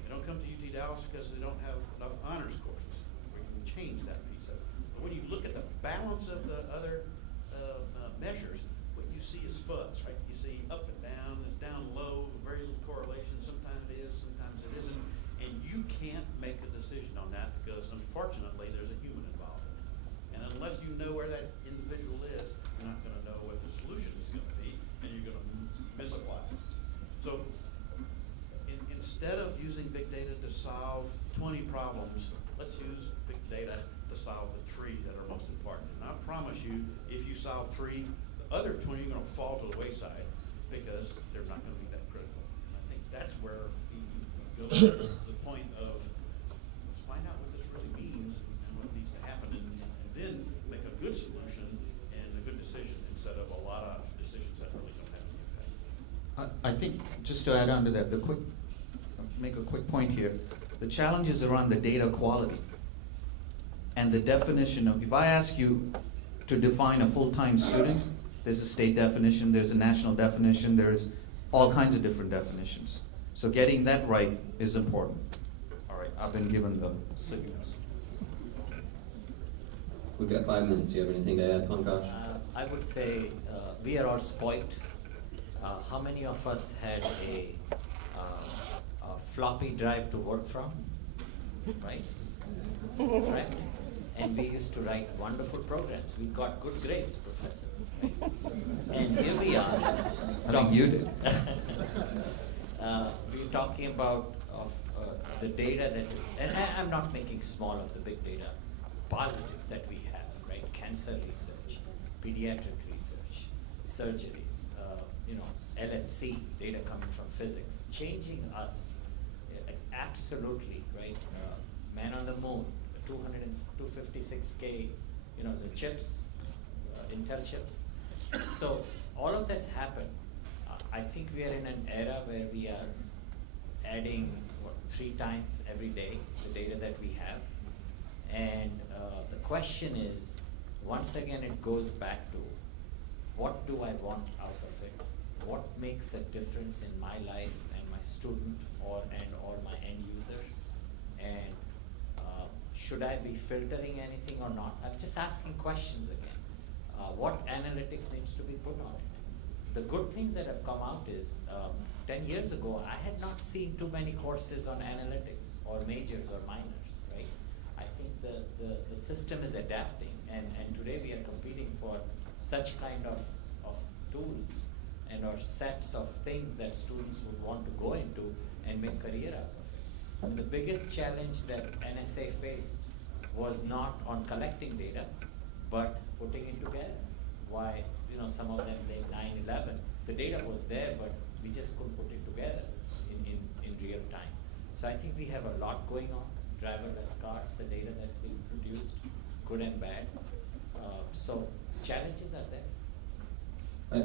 They don't come to UT Dallas because they don't have enough honors courses. We can change that piece of it. But when you look at the balance of the other measures, what you see is fuzz, right? You see up and down, it's down low, very little correlation. Sometimes it is, sometimes it isn't. And you can't make a decision on that because unfortunately there's a human involved in it. And unless you know where that individual is, you're not gonna know what the solution is gonna be, and you're gonna misapply it. So instead of using big data to solve 20 problems, let's use big data to solve the 3 that are most important. And I promise you, if you solve 3, the other 20 are gonna fall to the wayside because they're not gonna be that critical. And I think that's where we go to the point of, let's find out what this really means and what needs to happen, and then make a good solution and a good decision instead of a lot of decisions that really don't have any impact. I think, just to add on to that, make a quick point here. The challenge is around the data quality and the definition of, if I ask you to define a full-time student, there's a state definition, there's a national definition, there's all kinds of different definitions. So getting that right is important. All right, I've been given the signals. We've got 5 minutes. Do you have anything to add, Pankaj? I would say we are all spoiled. How many of us had a floppy drive to work from, right? Right? And we used to write wonderful programs. We got good grades, Professor. Right? And here we are. I think you did. We're talking about the data that is, and I'm not making small of the big data positives that we have, right? Cancer research, pediatric research, surgeries, LHC, data coming from physics, changing us, absolutely, right? Man on the moon, 256K, the chips, Intel chips. So all of that's happened. I think we are in an era where we are adding 3 times every day the data that we have. And the question is, once again, it goes back to what do I want out of it? What makes a difference in my life and my student or my end user? And should I be filtering anything or not? I'm just asking questions again. What analytics needs to be put on it? The good things that have come out is 10 years ago, I had not seen too many courses on analytics or majors or minors, right? I think the system is adapting, and today we are competing for such kind of tools and or sets of things that students would want to go into and make career out of it. And the biggest challenge that NSA faced was not on collecting data, but putting it together. Why, some of them blame 9/11. The data was there, but we just couldn't put it together in real time. So I think we have a lot going on. Driverless cars, the data that's being produced, good and bad. So challenges are there.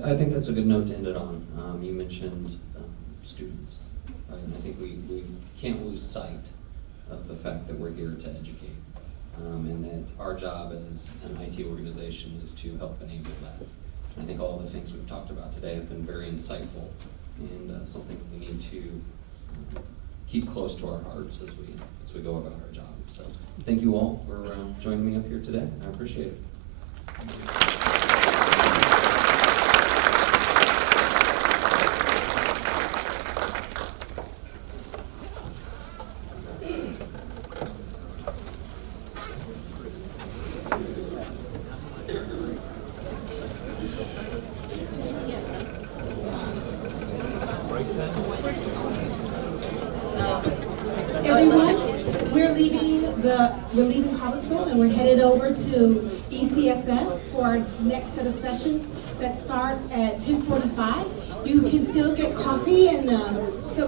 I think that's a good note to end it on. You mentioned students, right? And I think we can't lose sight of the fact that we're here to educate, and that our job as an IT organization is to help enable that. And I think all the things we've talked about today have been very insightful and something that we need to keep close to our hearts as we go about our job. So thank you all for joining me up here today. I appreciate it. Everyone, we're leaving Hubbardston and we're headed over to ECSS for our next set of sessions that start at 10:45. You can still get coffee and some